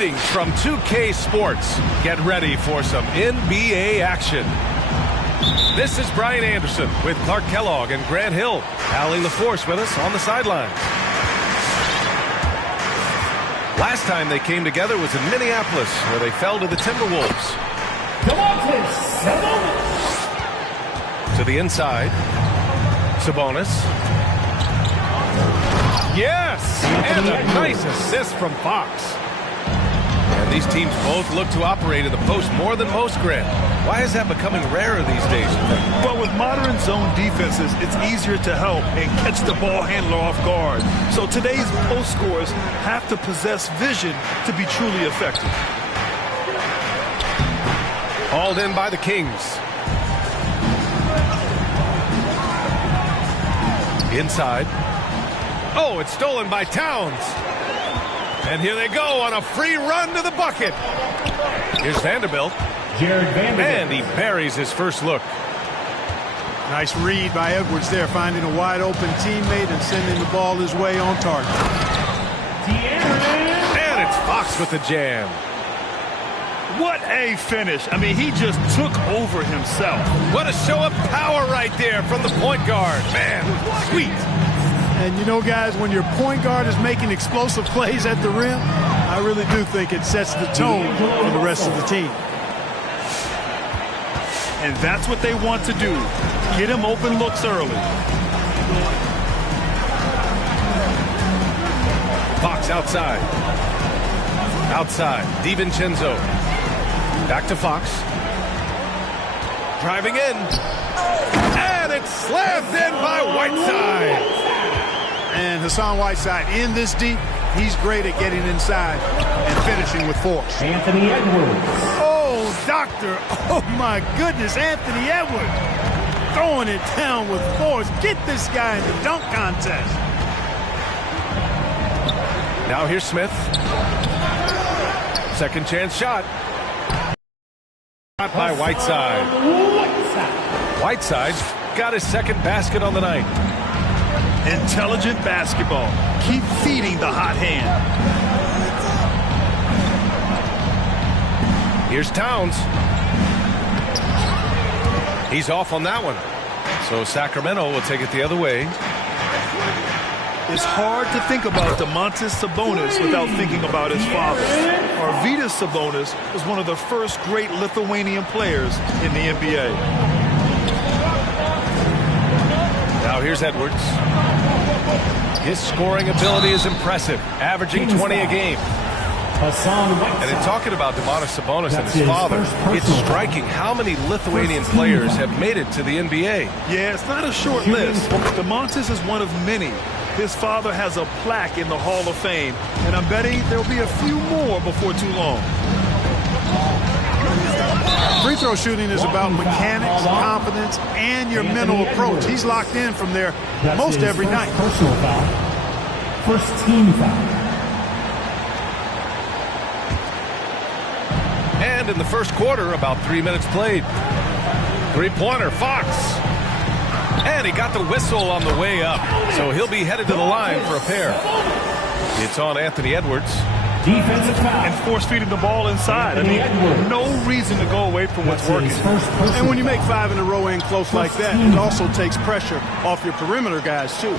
Greetings from 2K Sports. Get ready for some NBA action. This is Brian Anderson with Clark Kellogg and Grant Hill, palling the force with us on the sidelines. Last time they came together was in Minneapolis, where they fell to the Timberwolves. To the inside, Sabonis. Yes! And a nice assist from Fox. And these teams both look to operate in the post more than most, Grant. Why is that becoming rarer these days, you think? Well, with modern zone defenses, it's easier to help and catch the ball handler off guard. So today's post scorers have to possess vision to be truly effective. Hauled in by the Kings. Inside. Oh, it's stolen by Towns. And here they go on a free run to the bucket. Here's Vanderbilt. And he buries his first look. Nice read by Edwards there, finding a wide open teammate and sending the ball his way on target. And it's Fox with the jam. What a finish. I mean, he just took over himself. What a show of power right there from the point guard. Man, sweet. And you know, guys, when your point guard is making explosive plays at the rim, I really do think it sets the tone for the rest of the team. And that's what they want to do. Get him open looks early. Fox outside. Outside. DiVincenzo. Back to Fox. Driving in. And it's slammed in by Whiteside. And Hassan Whiteside in this deep, he's great at getting inside and finishing with force. Anthony Edwards. Oh, doctor. Oh, my goodness. Anthony Edwards throwing it down with force. Get this guy in the dunk contest. Now here's Smith. Second chance shot. Shot by Whiteside. Whiteside's got his second basket on the night. Intelligent basketball. Keep feeding the hot hand. Here's Towns. He's off on that one. So Sacramento will take it the other way. It's hard to think about Domantas Sabonis without thinking about his father. Arvydas Sabonis was one of the first great Lithuanian players in the NBA. Now here's Edwards. His scoring ability is impressive, averaging 20 a game. And in talking about Domantas Sabonis and his father, it's striking how many Lithuanian players have made it to the NBA. Yeah, it's not a short list. Domantas is one of many. His father has a plaque in the Hall of Fame, and I'm betting there'll be a few more before too long. Free throw shooting is about mechanics, confidence, and your mental approach. He's locked in from there most every night. Personal foul. First team foul. And in the first quarter, about 3 minutes played. Three-pointer, Fox. And he got the whistle on the way up. So he'll be headed to the line for a pair. It's on Anthony Edwards. Defensive foul. And force feeding the ball inside. I mean, no reason to go away from what's working. And when you make 5 in a row in close like that, it also takes pressure off your perimeter guys, too.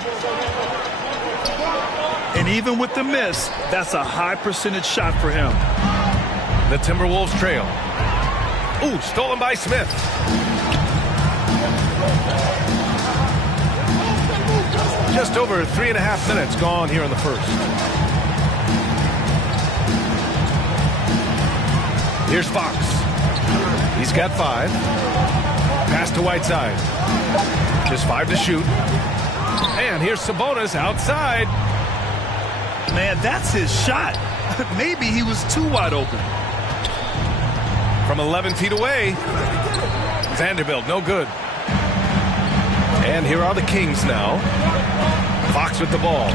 And even with the miss, that's a high percentage shot for him. The Timberwolves trail. Ooh, stolen by Smith. Just over 3.5 minutes gone here in the first. Here's Fox. He's got 5. Pass to Whiteside. Just 5 to shoot. And here's Sabonis outside. Man, that's his shot. Maybe he was too wide open. From 11 feet away. Vanderbilt, no good. And here are the Kings now. Fox with the ball.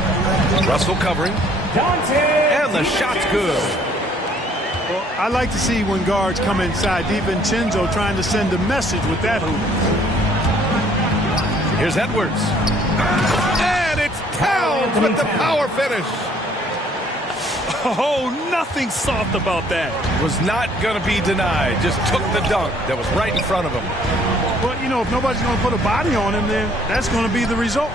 Russell covering. And the shot's good. Well, I like to see when guards come inside. DiVincenzo trying to send a message with that hoop. Here's Edwards. And it's Towns with the power finish. Oh, nothing soft about that. Was not going to be denied. Just took the dunk that was right in front of him. Well, you know, if nobody's going to put a body on him, then that's going to be the result.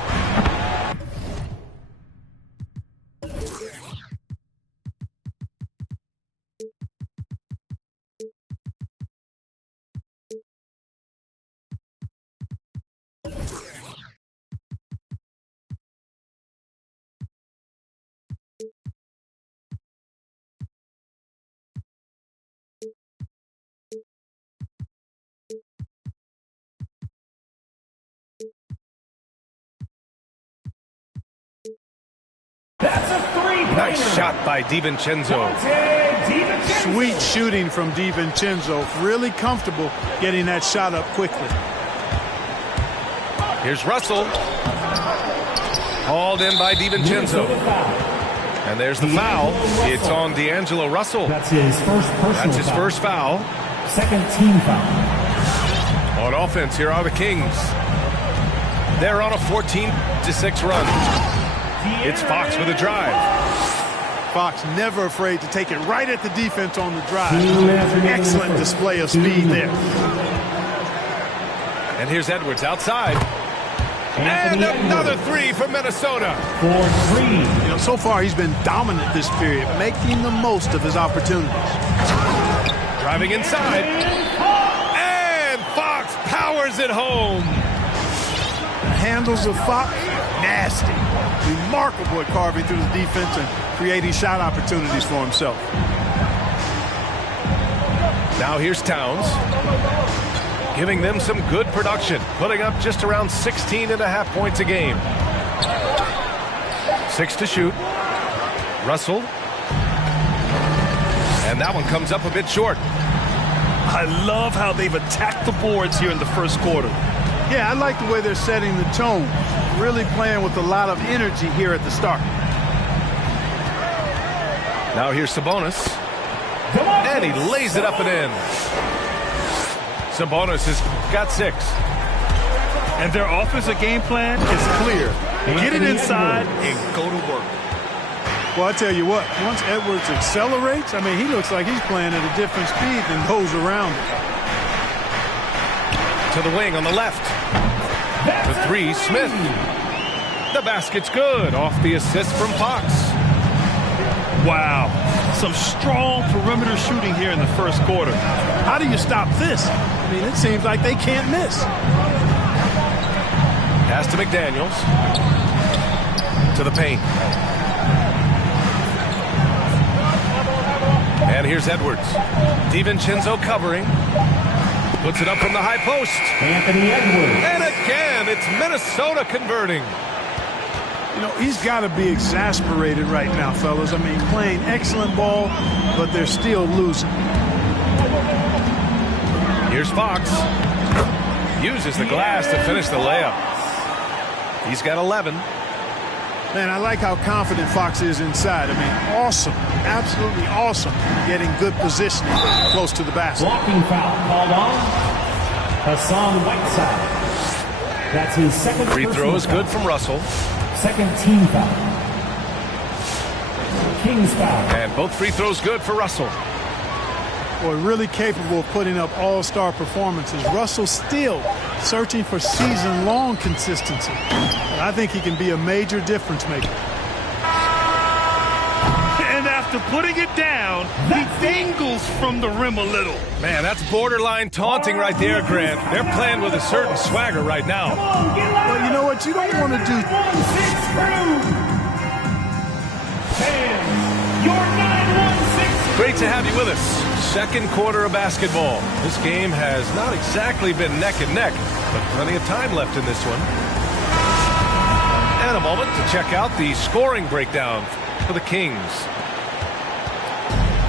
That's a three-pointer. Nice shot by DiVincenzo. Sweet shooting from DiVincenzo. Really comfortable getting that shot up quickly. Here's Russell. Hauled in by DiVincenzo. And there's the foul. It's on D'Angelo Russell. That's his first personal That's his foul. first foul. Second team foul. On offense, here are the Kings. They're on a 14-6 run. It's Fox with a drive. Fox never afraid to take it right at the defense on the drive. Excellent display of speed there. And here's Edwards outside. And another three for Minnesota. For three. You know, so far he's been dominant this period, making the most of his opportunities. Driving inside. And Fox powers it home. Handles of Fox, nasty. Remarkable at carving through the defense and creating shot opportunities for himself. Now here's Towns. Giving them some good production. Putting up just around 16.5 points a game. 6 to shoot. Russell. And that one comes up a bit short. I love how they've attacked the boards here in the first quarter. Yeah, I like the way they're setting the tone. Really playing with a lot of energy here at the start. Now here's Sabonis. And he lays it up and in. Sabonis has got 6. And their offensive game plan is clear. Get it inside and go to work. Well, I tell you what, once Edwards accelerates, I mean, he looks like he's playing at a different speed than those around him. To the wing on the left. The three, Smith. The basket's good. Off the assist from Fox. Wow. Some strong perimeter shooting here in the first quarter. How do you stop this? I mean, it seems like they can't miss. Pass to McDaniels. To the paint. And here's Edwards. DiVincenzo covering. Puts it up from the high post. Anthony Edwards. And again, it's Minnesota converting. You know, he's got to be exasperated right now, fellas. I mean, playing excellent ball, but they're still losing. Here's Fox. Uses the glass to finish the layup. He's got 11. Man, I like how confident Fox is inside. I mean, awesome. Absolutely awesome. Getting good positioning close to the basket. Blocking foul called on Hassan Whiteside. That's his second Free throw is good from Russell. Second team foul. Kings foul. And both free throws good for Russell. Boy, really capable of putting up all-star performances. Russell still searching for season-long consistency. And I think he can be a major difference maker. And after putting it down, he dangles from the rim a little. Man, that's borderline taunting right there, Grant. They're playing with a certain swagger right now. Well, you know what? You don't want to do... 9-1-6 crew. Fans, your 9-1-6. Great to have you with us. Second quarter of basketball. This game has not exactly been neck and neck, but plenty of time left in this one. And a moment to check out the scoring breakdown for the Kings.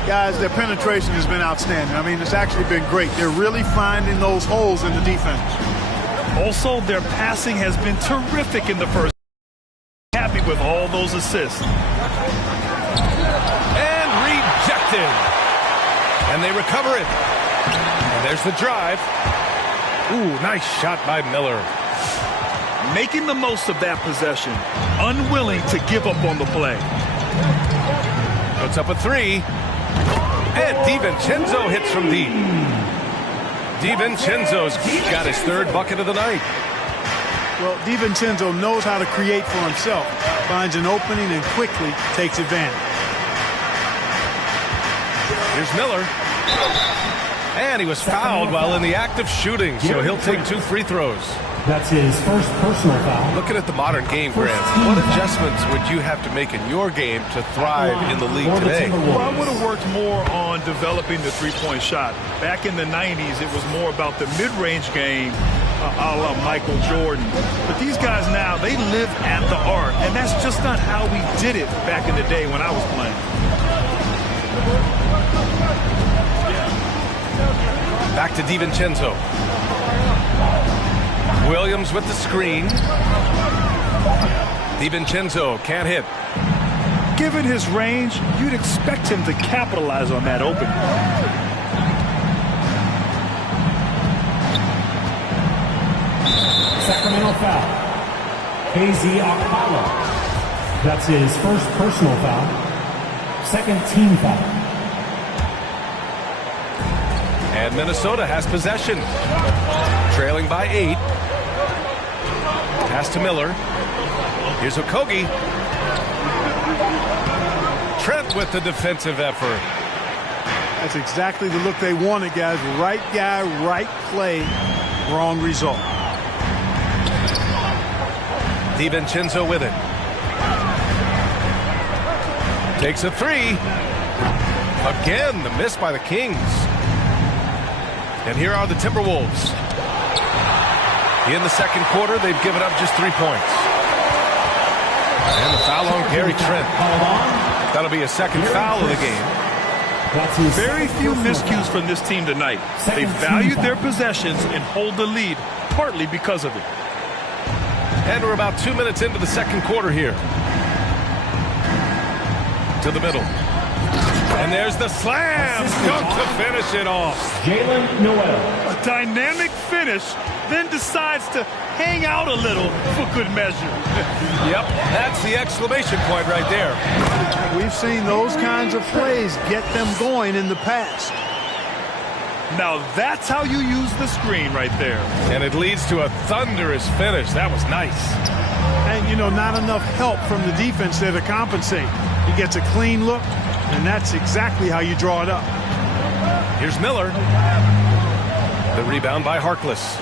Guys, their penetration has been outstanding. I mean, it's actually been great. They're really finding those holes in the defense. Also, their passing has been terrific in the first. Happy with all those assists. And rejected. And they recover it. And there's the drive. Ooh, nice shot by Miller. Making the most of that possession. Unwilling to give up on the play. Puts up a three. And DiVincenzo hits from deep. DiVincenzo's got his third bucket of the night. Well, DiVincenzo knows how to create for himself. Finds an opening and quickly takes advantage. Here's Miller. And he was fouled while in the act of shooting, so he'll take 2 free throws. That's his first personal foul. Looking at the modern game, Grant, what adjustments would you have to make in your game to thrive in the league today? Well, I would have worked more on developing the three-point shot. Back in the 90s, it was more about the mid-range game, a la Michael Jordan. But these guys now, they live at the arc, and that's just not how we did it back in the day when I was playing. Back to DiVincenzo. Williams with the screen. DiVincenzo can't hit. Given his range, you'd expect him to capitalize on that opening. Sacramento foul. KZ Okpala. That's his first personal foul. Second team foul. And Minnesota has possession. Trailing by 8. Pass to Miller. Here's Okogie. Trent with the defensive effort. That's exactly the look they wanted, guys. Right guy, right play, wrong result. DiVincenzo with it. Takes a 3. Again, the miss by the Kings. And here are the Timberwolves. In the second quarter, they've given up just 3 points. And the foul on Gary Trent. That'll be a second foul of the game. Very few miscues from this team tonight. They valued their possessions and hold the lead, partly because of it. And we're about 2 minutes into the second quarter here. To the middle. And there's the slam. Dunk to finish it off. Jalen Noel. A dynamic finish, then decides to hang out a little for good measure. Yep, that's the exclamation point right there. We've seen those kinds of plays get them going in the past. Now that's how you use the screen right there. And it leads to a thunderous finish. That was nice. And, you know, not enough help from the defense there to compensate. He gets a clean look, and that's exactly how you draw it up. Here's Miller. The rebound by Harkless.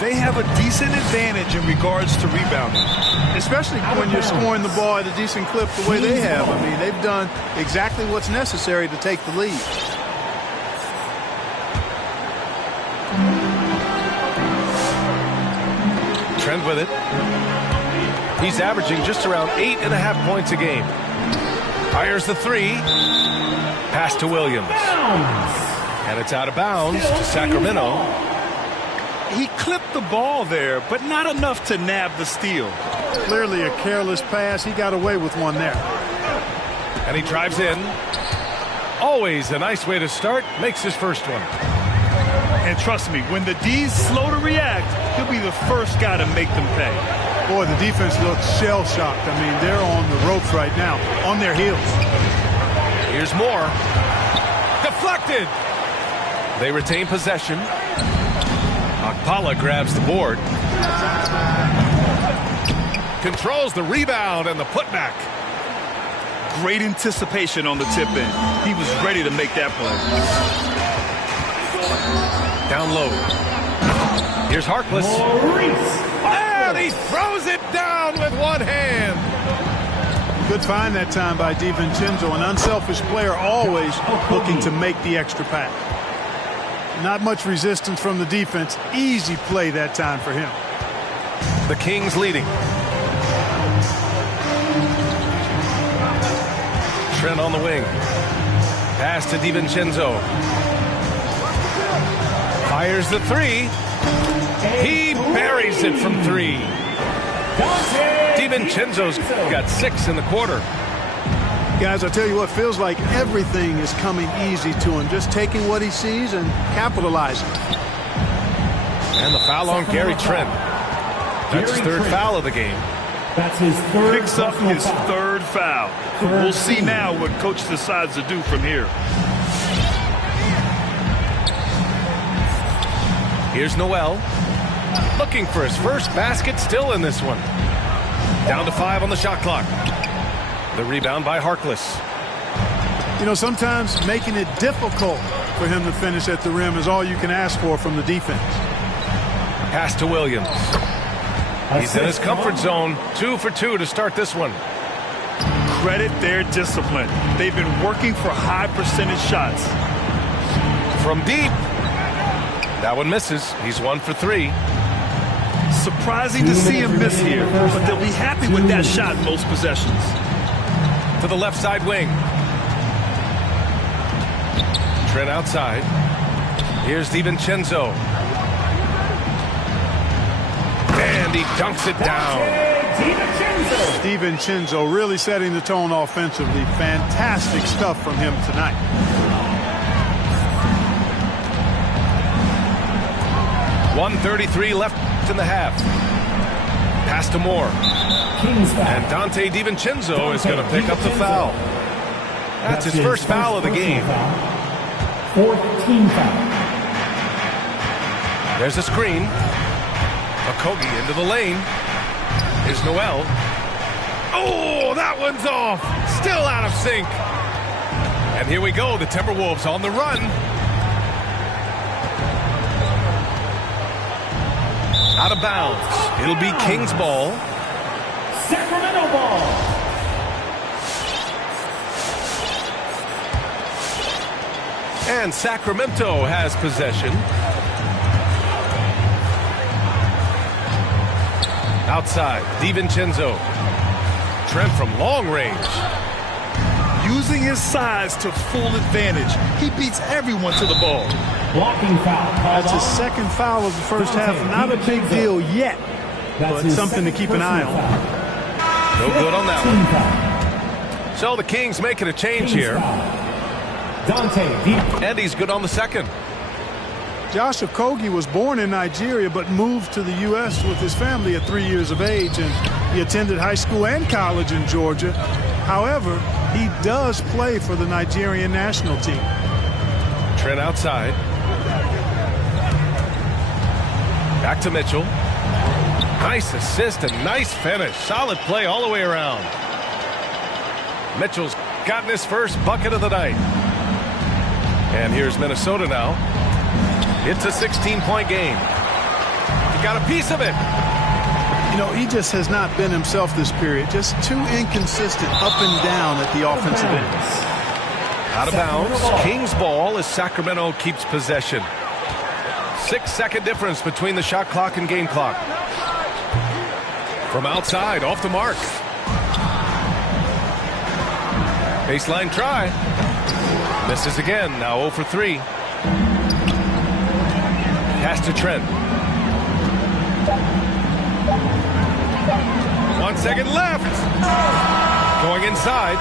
They have a decent advantage in regards to rebounding. Especially when you're scoring the ball at a decent clip the way they have. I mean, they've done exactly what's necessary to take the lead. Trent with it. He's averaging just around 8.5 points a game. Fires the 3. Pass to Williams. And it's out of bounds to Sacramento. He clipped the ball there, but not enough to nab the steal. Clearly a careless pass. He got away with one there. And he drives in. Always a nice way to start. Makes his first one. And trust me, when the D's slow to react, he'll be the first guy to make them pay. Boy, the defense looks shell-shocked. I mean, they're on the ropes right now, on their heels. Here's more. Deflected. They retain possession. Okpala grabs the board. Controls the rebound and the putback. Great anticipation on the tip in. He was ready to make that play. Down low. Here's Harkless. And he throws it down with one hand. Good find that time by DiVincenzo. An unselfish player always looking to make the extra pass. Not much resistance from the defense. Easy play that time for him. The Kings leading. Trent on the wing. Pass to DiVincenzo. Fires the 3. He buries it from 3. DiVincenzo's got 6 in the quarter. Guys, I tell you what, feels like everything is coming easy to him. Just taking what he sees and capitalizing. And the foul on Gary Trent. That's his third foul of the game. That's his third. Picks up his third foul. We'll see now what coach decides to do from here. Here's Noel. Looking for his first basket, still in this one. Down to 5 on the shot clock. The rebound by Harkless. You know, sometimes making it difficult for him to finish at the rim is all you can ask for from the defense. Pass to Williams. He's in his comfort zone. 2 for 2 to start this one. Credit their discipline. They've been working for high percentage shots. From deep. That one misses. He's 1 for 3. Surprising to see him miss here, but they'll be happy with that shot most possessions. To the left side wing. Trent outside. Here's DiVincenzo. And he dunks it down. DiVincenzo really setting the tone offensively. Fantastic stuff from him tonight. .133 left in the half. Pass to Moore. And Donte DiVincenzo is going to pick up the foul. That's his first foul of the game. 4th team foul. There's a screen. Okogie into the lane. Here's Noel. Oh, that one's off. Still out of sync. And here we go. The Timberwolves on the run. Out of bounds. It'll be Kings ball. Sacramento ball. And Sacramento has possession. Outside, DiVincenzo. Trent from long range. Using his size to full advantage. He beats everyone to the ball. Blocking foul. That's his second foul of the first half. Not a big deal yet, but something to keep an eye on. No good on that one. So the Kings making a change here. Donte deep. And he's good on the second. Josh Okogie was born in Nigeria but moved to the U.S. with his family at 3 years of age, and he attended high school and college in Georgia. However, he does play for the Nigerian national team. Trent outside. Back to Mitchell. Nice assist and nice finish. Solid play all the way around. Mitchell's gotten his first bucket of the night. And here's Minnesota now. It's a 16-point game. He got a piece of it. You know, he just has not been himself this period. Just too inconsistent up and down at the offensive end. Out of bounds. Kings ball as Sacramento keeps possession. 6-second difference between the shot clock and game clock. From outside, off the mark. Baseline try. Misses again, now 0 for 3. Pass to Trent. 1 second left. Going inside.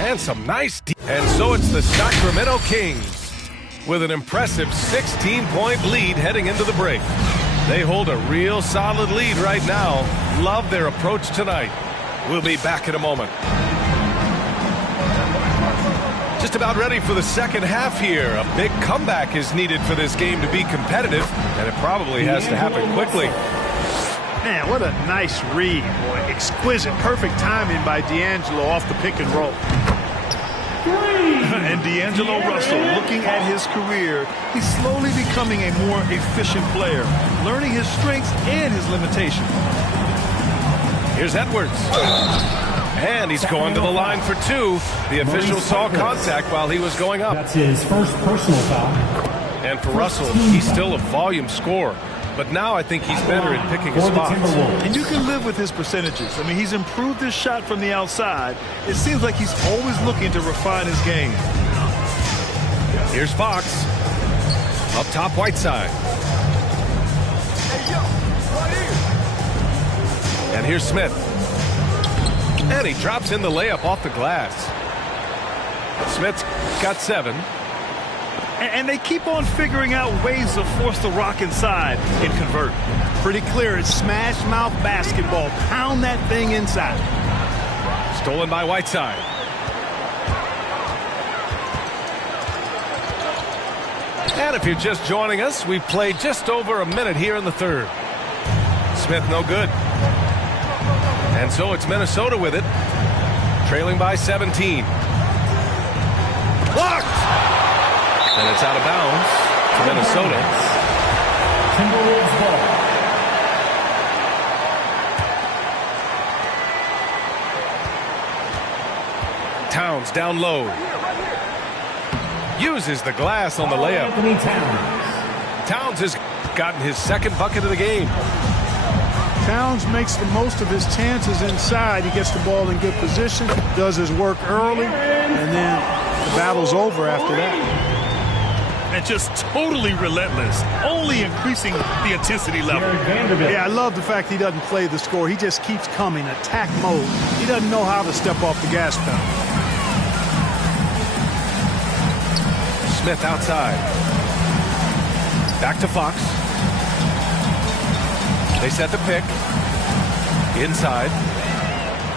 And some nice and so it's the Sacramento Kings with an impressive 16-point lead heading into the break. They hold a real solid lead right now. Love their approach tonight. We'll be back in a moment. Just about ready for the second half here. A big comeback is needed for this game to be competitive, and it probably has to happen quickly. Man, what a nice read, boy. Exquisite, perfect timing by D'Angelo off the pick and roll. And D'Angelo Russell, looking at his career, he's slowly becoming a more efficient player, learning his strengths and his limitations. Here's Edwards. And he's going to the line for 2. The official saw contact while he was going up. That's his first personal foul. And for Russell, he's still a volume scorer. But now I think he's better at picking his spots. And you can live with his percentages. I mean, he's improved his shot from the outside. It seems like he's always looking to refine his game. Here's Fox. Up top, Whiteside. And here's Smith. And he drops in the layup off the glass. Smith's got 7. And they keep on figuring out ways to force the rock inside and convert. Pretty clear. It's smash mouth basketball. Pound that thing inside. Stolen by Whiteside. And if you're just joining us, we've played just over a minute here in the third. Smith no good. And so it's Minnesota with it, trailing by 17. Blocked! And it's out of bounds to Minnesota. Timberwolves ball. Towns down low. Uses the glass on the layup. Anthony Towns. Towns has gotten his second bucket of the game. Towns makes the most of his chances inside. He gets the ball in good position, does his work early, and then the battle's over after that. And just totally relentless, only increasing the intensity level. Yeah, I love the fact he doesn't play the score. He just keeps coming, attack mode. He doesn't know how to step off the gas pedal. Smith outside. Back to Fox. They set the pick. Inside.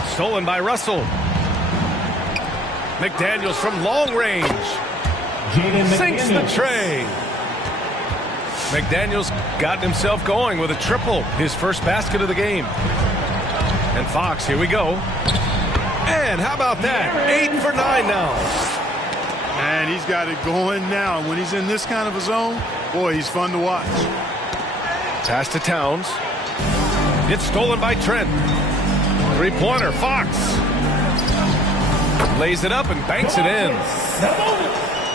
Stolen by Russell. McDaniels from long range. Sinks the tray. McDaniels got himself going with a triple. His first basket of the game. And Fox, here we go. And how about that? 8 for 9 now. And he's got it going now. When he's in this kind of a zone, boy, he's fun to watch. Pass to Towns. It's stolen by Trent. Three-pointer, Fox. Lays it up and banks it in.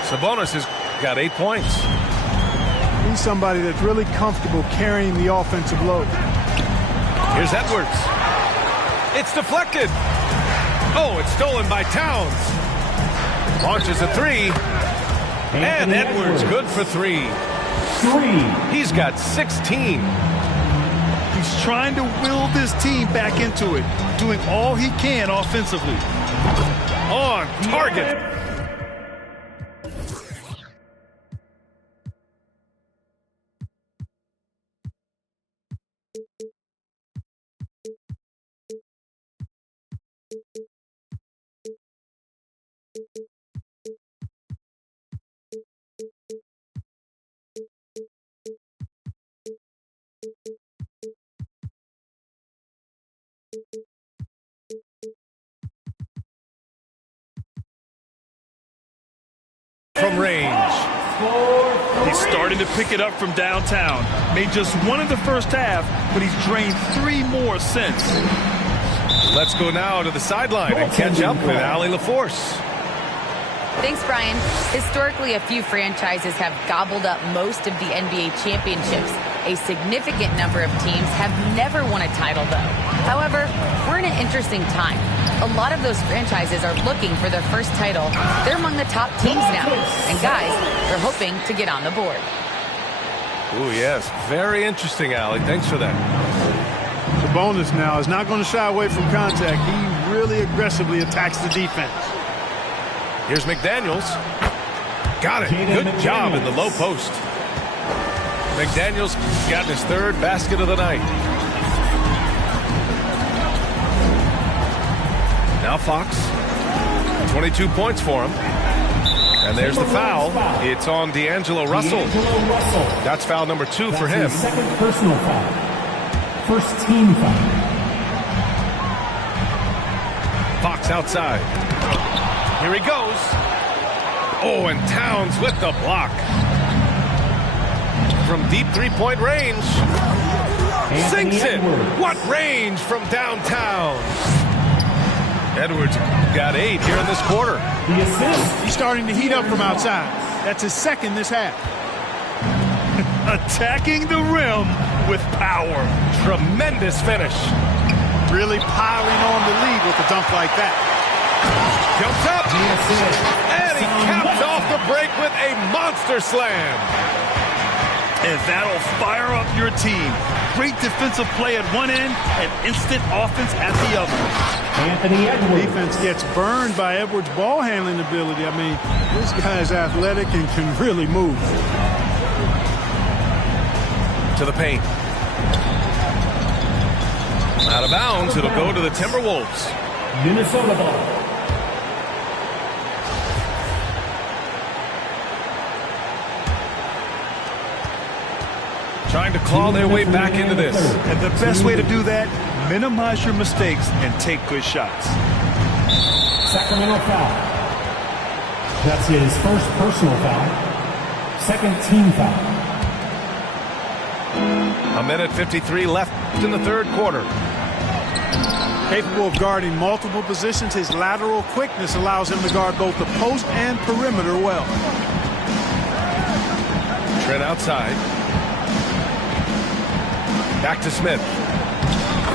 Sabonis has got 8 points. He's somebody that's really comfortable carrying the offensive load. Here's Edwards. It's deflected. Oh, it's stolen by Towns. Launches a three. And Edwards good for 3. He's got 16. He's trying to will this team back into it, doing all he can offensively. On target. From range. He's starting to pick it up from downtown. Made just one in the first half, but he's drained 3 more since. Let's go now to the sideline and catch up with Allie LaForce. Thanks, Brian. Historically, a few franchises have gobbled up most of the NBA championships. A significant number of teams have never won a title, though. However, we're in an interesting time. A lot of those franchises are looking for their first title. They're among the top teams now. And guys, they're hoping to get on the board. Oh, yes. Very interesting, Allie. Thanks for that. Sabonis now is not going to shy away from contact. He really aggressively attacks the defense. Here's McDaniels. Got it. Good job in the low post. McDaniels got his 3rd basket of the night. Now Fox. 22 points for him. And there's the foul. It's on D'Angelo Russell. That's foul number 2 for him. Second personal foul. First team foul. Fox outside. Here he goes. Oh, and Towns with the block. From deep 3-point range. Sinks it. What range from downtown. Edwards got 8 here in this quarter. The assist. He's starting to heat up from outside. That's his 2nd this half. Attacking the rim with power. Tremendous finish. Really piling on the lead with a dunk like that. Jumps up. And he caps off the break with a monster slam. And that'll fire up your team. Great defensive play at one end and instant offense at the other. Anthony Edwards. Defense gets burned by Edwards' ball handling ability. I mean, this guy's athletic and can really move. To the paint. Out of bounds, it'll go to the Timberwolves. Minnesota ball. Trying to claw their way back into this. And the best way to do that, minimize your mistakes and take good shots. Sacramento foul. That's his first personal foul. Second team foul. A minute 53 left in the third quarter. Capable of guarding multiple positions, his lateral quickness allows him to guard both the post and perimeter well. Trent outside. Back to Smith.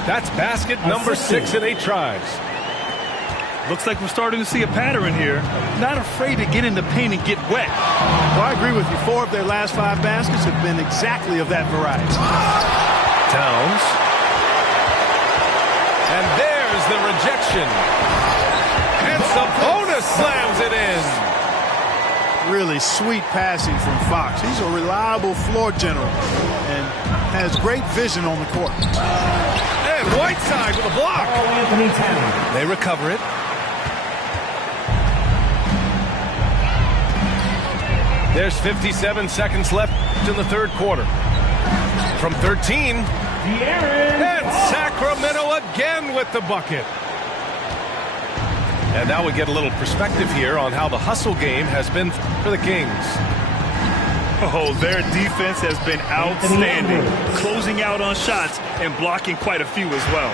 That's basket number 6 in 8 tries. Looks like we're starting to see a pattern here. Not afraid to get in the paint and get wet. Well, I agree with you. 4 of their last 5 baskets have been exactly of that variety. Towns. And there's the rejection. And Sabonis slams it in. Really sweet passing from Fox. He's a reliable floor general and has great vision on the court. And Whiteside with a block. Anthony Towns. They recover it. There's 57 seconds left in the third quarter. From 13. And Sacramento again with the bucket. And now we get a little perspective here on how the hustle game has been for the Kings. Oh, their defense has been outstanding, closing out on shots and blocking quite a few as well.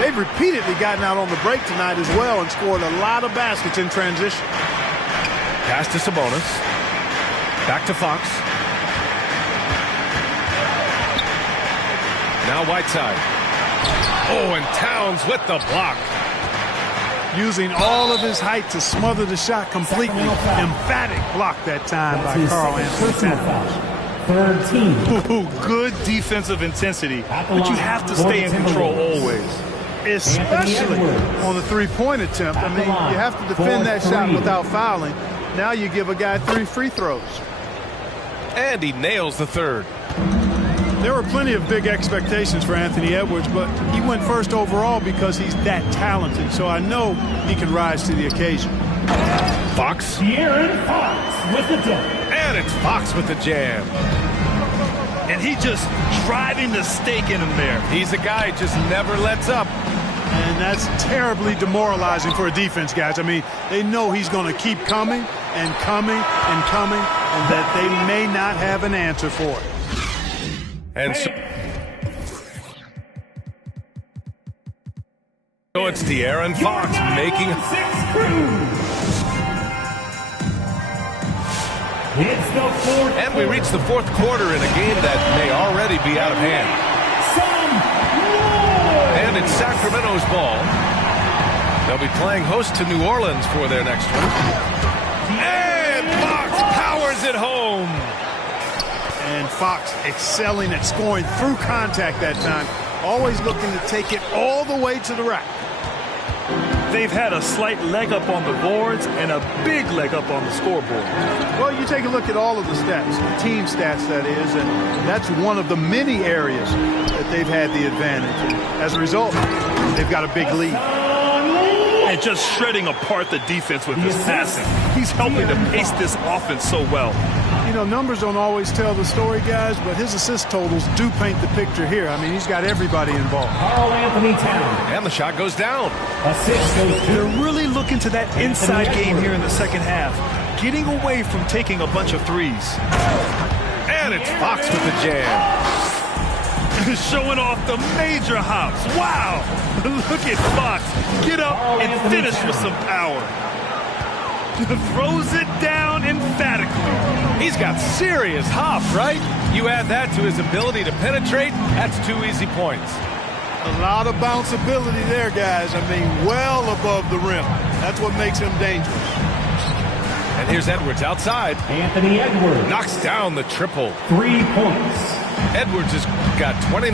They've repeatedly gotten out on the break tonight as well and scored a lot of baskets in transition. Pass to Sabonis. Back to Fox. Now Whiteside. Oh, and Towns with the block. Using all of his height to smother the shot completely. Emphatic block that time by Karl-Anthony Towns. Third team. Ooh, good defensive intensity, but you have to stay in control always. Especially on the three-point attempt. I mean, you have to defend that shot without fouling. Now you give a guy 3 free throws. And he nails the third. There were plenty of big expectations for Anthony Edwards, but he went first overall because he's that talented. So I know he can rise to the occasion. Fox. De'Aaron Fox with the jam. And it's Fox with the jam. And he just driving the stake in him there. He's a guy who just never lets up. And that's terribly demoralizing for a defense, guys. I mean, they know he's going to keep coming and coming and coming, and that they may not have an answer for it. And so it's De'Aaron Fox making. It's the fourth. And we reach the fourth quarter in a game that may already be out of hand. And it's Sacramento's ball. They'll be playing host to New Orleans for their next one. And Fox powers it home. And Fox excelling at scoring through contact that time. Always looking to take it all the way to the rack. They've had a slight leg up on the boards and a big leg up on the scoreboard. Well, you take a look at all of the stats, the team stats that is, and that's one of the many areas that they've had the advantage. And as a result, they've got a big lead. And just shredding apart the defense with his passing. He's helping to pace this offense so well. You know, numbers don't always tell the story, guys, but his assist totals do paint the picture here. I mean, he's got everybody involved. Karl-Anthony Towns. And the shot goes down. Assist goes to. They're really looking to that inside game here in the second half, getting away from taking a bunch of threes. And it's Fox with the jam. Showing off the major hops. Wow! Look at Fox. Get up and finish with some power. Throws it down emphatically. He's got serious hop, right? You add that to his ability to penetrate, that's 2 easy points. A lot of bounceability there, guys. I mean, well above the rim. That's what makes him dangerous. And here's Edwards outside. Anthony Edwards. Knocks down the triple. 3 points. Edwards has got 29.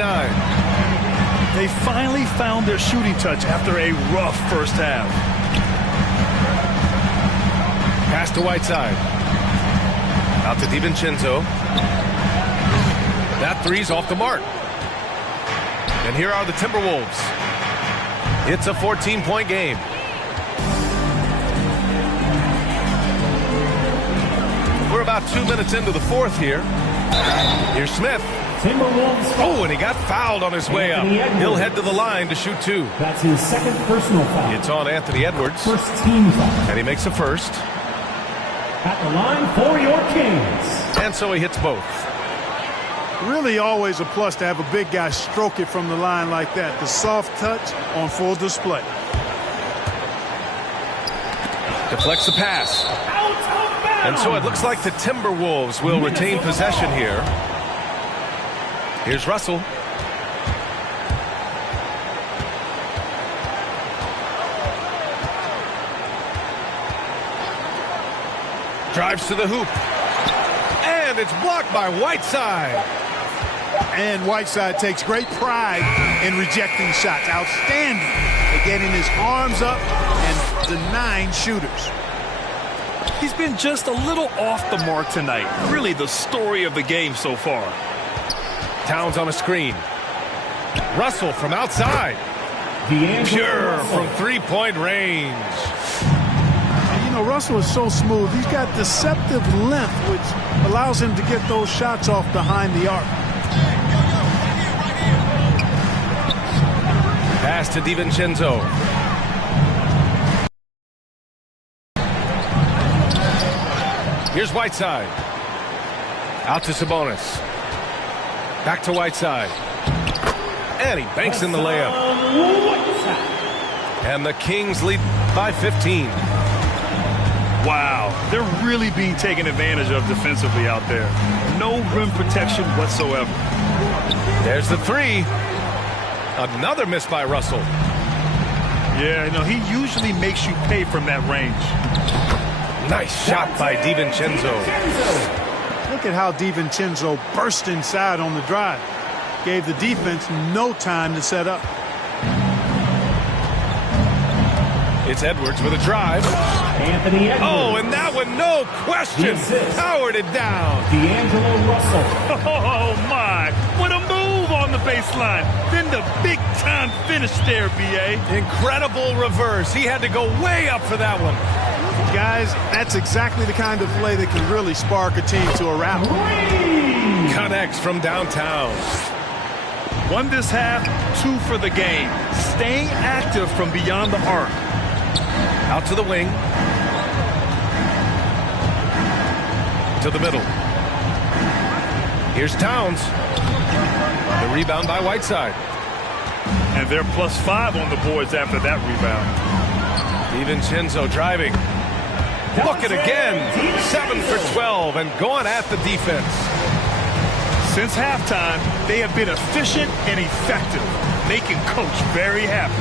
They finally found their shooting touch after a rough first half. Pass to Whiteside. Out to DiVincenzo. That three's off the mark. And here are the Timberwolves. It's a 14-point game. We're about 2 minutes into the fourth here. Here's Smith. Oh, and he got fouled on his way up. He'll head to the line to shoot two. That's his second personal foul. It's on Anthony Edwards. First team foul. And he makes a first. At the line for your Kings. And so he hits both. Really always a plus to have a big guy stroke it from the line like that. The soft touch on full display. Deflects the pass. And so it looks like the Timberwolves will retain possession here. Here's Russell. Drives to the hoop. And it's blocked by Whiteside. And Whiteside takes great pride in rejecting shots. Outstanding at getting his arms up and denying shooters. He's been just a little off the mark tonight. Really the story of the game so far. Towns on a screen. Russell from outside. Pure from three-point range. And, you know, Russell is so smooth. He's got deceptive length, which allows him to get those shots off behind the arc. Pass to DiVincenzo. Here's Whiteside. Out to Sabonis. Back to Whiteside. And he banks in the layup. And the Kings lead by 15. Wow, they're really being taken advantage of defensively out there. No rim protection whatsoever. There's the three. Another miss by Russell. Yeah, no, he usually makes you pay from that range. Nice shot by DiVincenzo. Look at how DiVincenzo burst inside on the drive. Gave the defense no time to set up. It's Edwards with a drive. Anthony Edwards. Oh, and that one, no question, powered it down. D'Angelo Russell. Oh, my. What a move on the baseline. Then the big-time finish there, B.A. Incredible reverse. He had to go way up for that one. Guys, that's exactly the kind of play that can really spark a team to a rally. Connects from downtown. Won this half, 2 for the game. Staying active from beyond the arc. Out to the wing. To the middle. Here's Towns. The rebound by Whiteside. And they're +5 on the boards after that rebound. DiVincenzo driving. Look at again. 7 for 12 and going at the defense. Since halftime, they have been efficient and effective, making Coach very happy.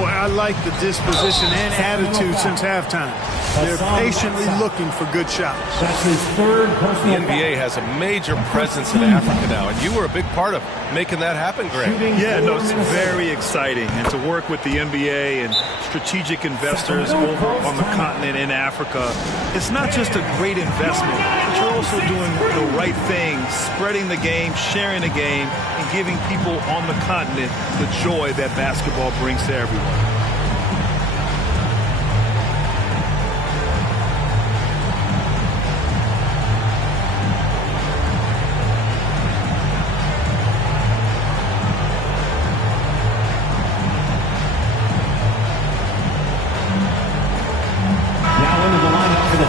Boy, I like the disposition and attitude since halftime. They're patiently looking for good shots. That's his third The personal NBA has a major presence in Africa now, and you were a big part of making that happen, Greg. Yeah, no, it's very exciting. And to work with the NBA and strategic investors over on the continent in Africa, it's not just a great investment, but you're also doing the right thing, spreading the game, sharing the game, and giving people on the continent the joy that basketball brings to everyone.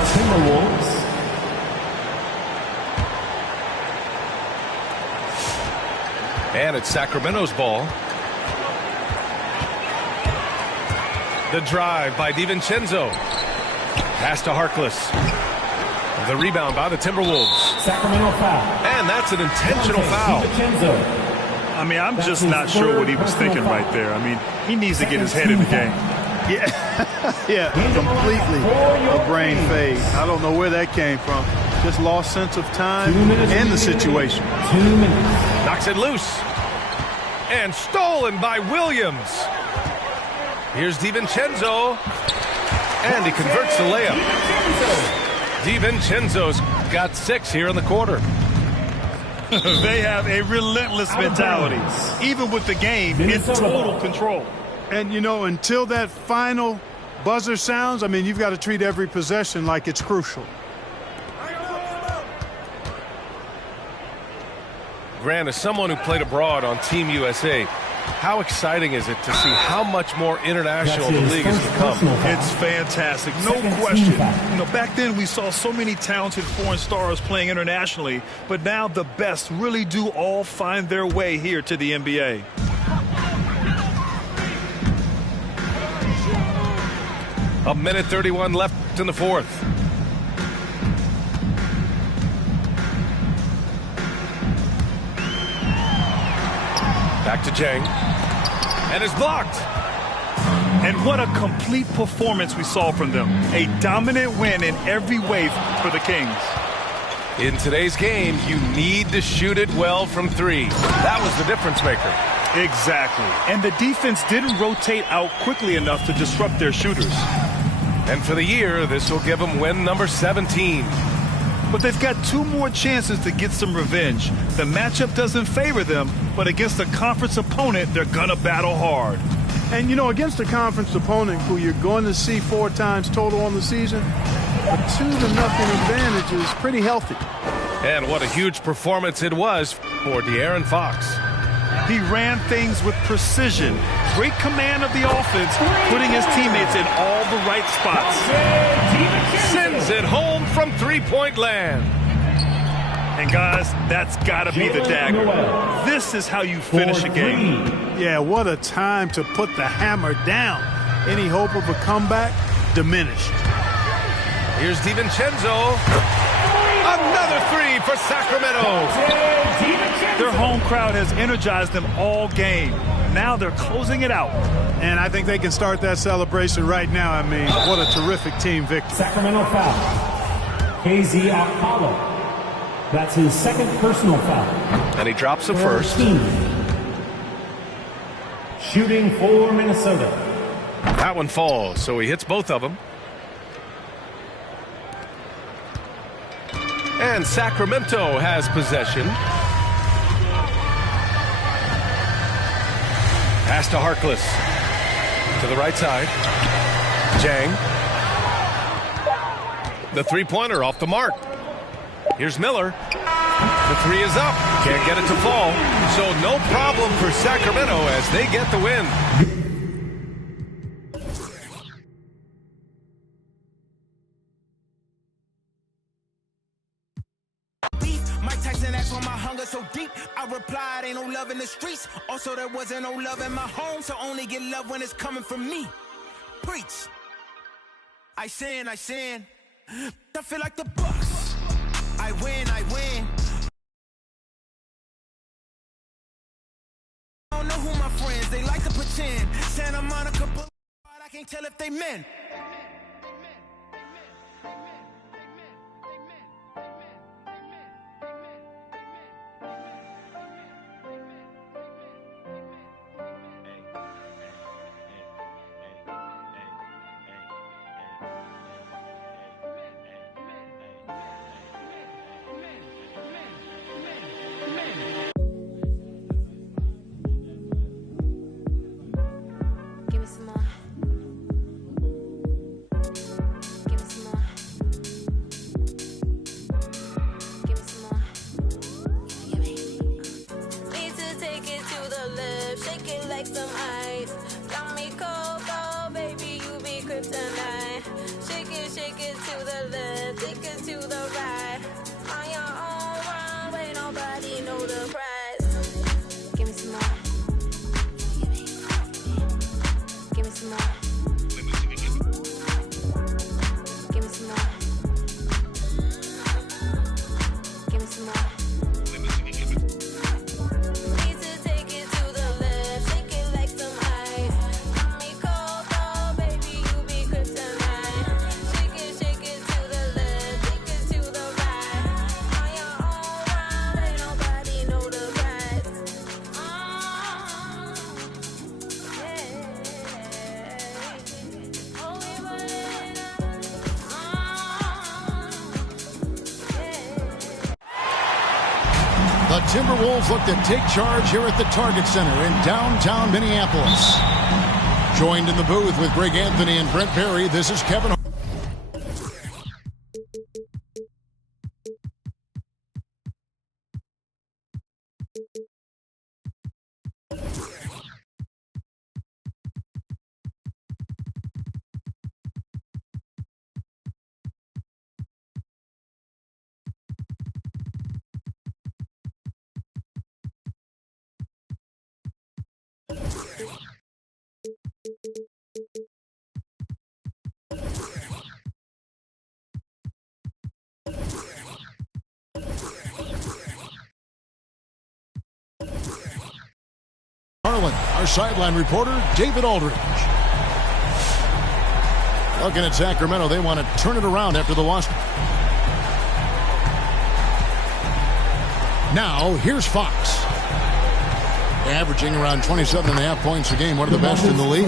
Timberwolves. And it's Sacramento's ball. The drive by DiVincenzo. Pass to Harkless. The rebound by the Timberwolves. Sacramento foul. And that's an intentional foul. I mean, I'm just not sure what he was thinking right there. I mean, he needs to get his head in the game. Yeah, yeah, completely a brain fade. I don't know where that came from. Just lost sense of time and the situation. 2 minutes. Knocks it loose. And stolen by Williams. Here's DiVincenzo. And he converts the layup. DiVincenzo's got 6 here in the quarter. They have a relentless mentality. Even with the game in total control. And, you know, until that final buzzer sounds, I mean, you've got to treat every possession like it's crucial. Grant, as someone who played abroad on Team USA, how exciting is it to see how much more international the league has become? It's fantastic, no question. You know, back then we saw so many talented foreign stars playing internationally, but now the best really do all find their way here to the NBA. A minute 31 left in the fourth. Back to Jang. And is blocked. And what a complete performance we saw from them. A dominant win in every way for the Kings. In today's game, you need to shoot it well from 3. That was the difference maker. Exactly. And the defense didn't rotate out quickly enough to disrupt their shooters. And for the year, this will give them win number 17. But they've got 2 more chances to get some revenge. The matchup doesn't favor them, but against a conference opponent, they're going to battle hard. And, you know, against a conference opponent who you're going to see 4 times total on the season, a 2-0 advantage is pretty healthy. And what a huge performance it was for De'Aaron Fox. He ran things with precision. Great command of the offense, putting his teammates in all the right spots. Sends it home from 3-point land. And guys, that's got to be the dagger. This is how you finish a game. Yeah, what a time to put the hammer down. Any hope of a comeback diminished. Here's DiVincenzo. Another 3 for Sacramento. Their home crowd has energized them all game. Now they're closing it out. And I think they can start that celebration right now. I mean, what a terrific team victory. Sacramento foul. KZ Okpala. That's his 2nd personal foul. And he drops the first. Shooting for Minnesota. That one falls, so he hits both of them. And Sacramento has possession. Pass to Harkless. To the right side. Jang. The 3-pointer off the mark. Here's Miller. The 3 is up. Can't get it to fall. So no problem for Sacramento as they get the win. Mike Tyson asked why my hunger so deep. I replied, ain't no love in the streets. Also, there wasn't no love in my home, so only get love when it's coming from me. Preach. I sin. I feel like the Bucks. I win. I don't know who my friends, they like to pretend. Santa Monica Boulevard, I can't tell if they men. The Timberwolves look to take charge here at the Target Center in downtown Minneapolis. Joined in the booth with Greg Anthony and Brent Barry, this is Kevin. Harlan, our sideline reporter, David Aldridge. Looking at Sacramento, they want to turn it around after the loss. Now, here's Fox. Averaging around 27.5 points a game, one of the best in the league.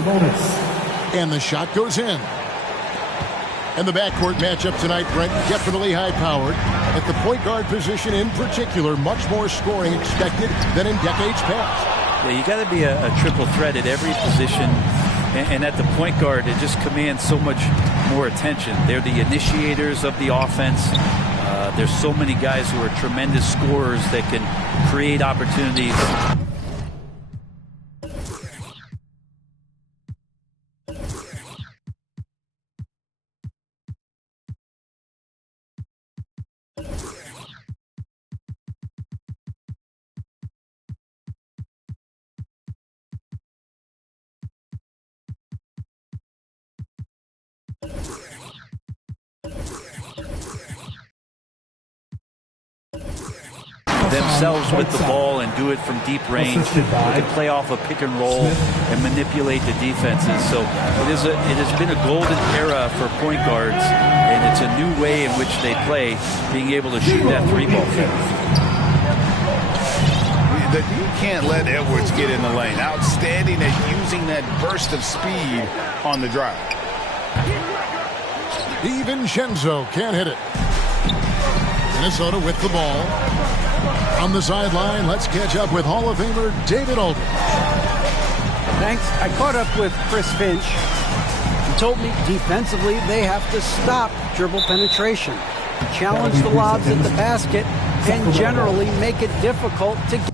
And the shot goes in. And the backcourt matchup tonight, Brent, definitely high-powered. At the point guard position in particular, much more scoring expected than in decades past. Yeah, you got to be a triple threat at every position. And at the point guard, it just commands so much more attention. They're the initiators of the offense. There's so many guys who are tremendous scorers that can create opportunities. Themselves with the ball and do it from deep range. They can play off a pick and roll and manipulate the defenses. So it has been a golden era for point guards, and it's a new way in which they play, being able to shoot that three-ball. You can't let Edwards get in the lane. Outstanding at using that burst of speed on the drive. DiVincenzo can't hit it. Minnesota with the ball. On the sideline, let's catch up with Hall of Famer David Aldridge. Thanks. I caught up with Chris Finch. He told me defensively they have to stop dribble penetration, challenge the lobs at the basket, and generally make it difficult to get.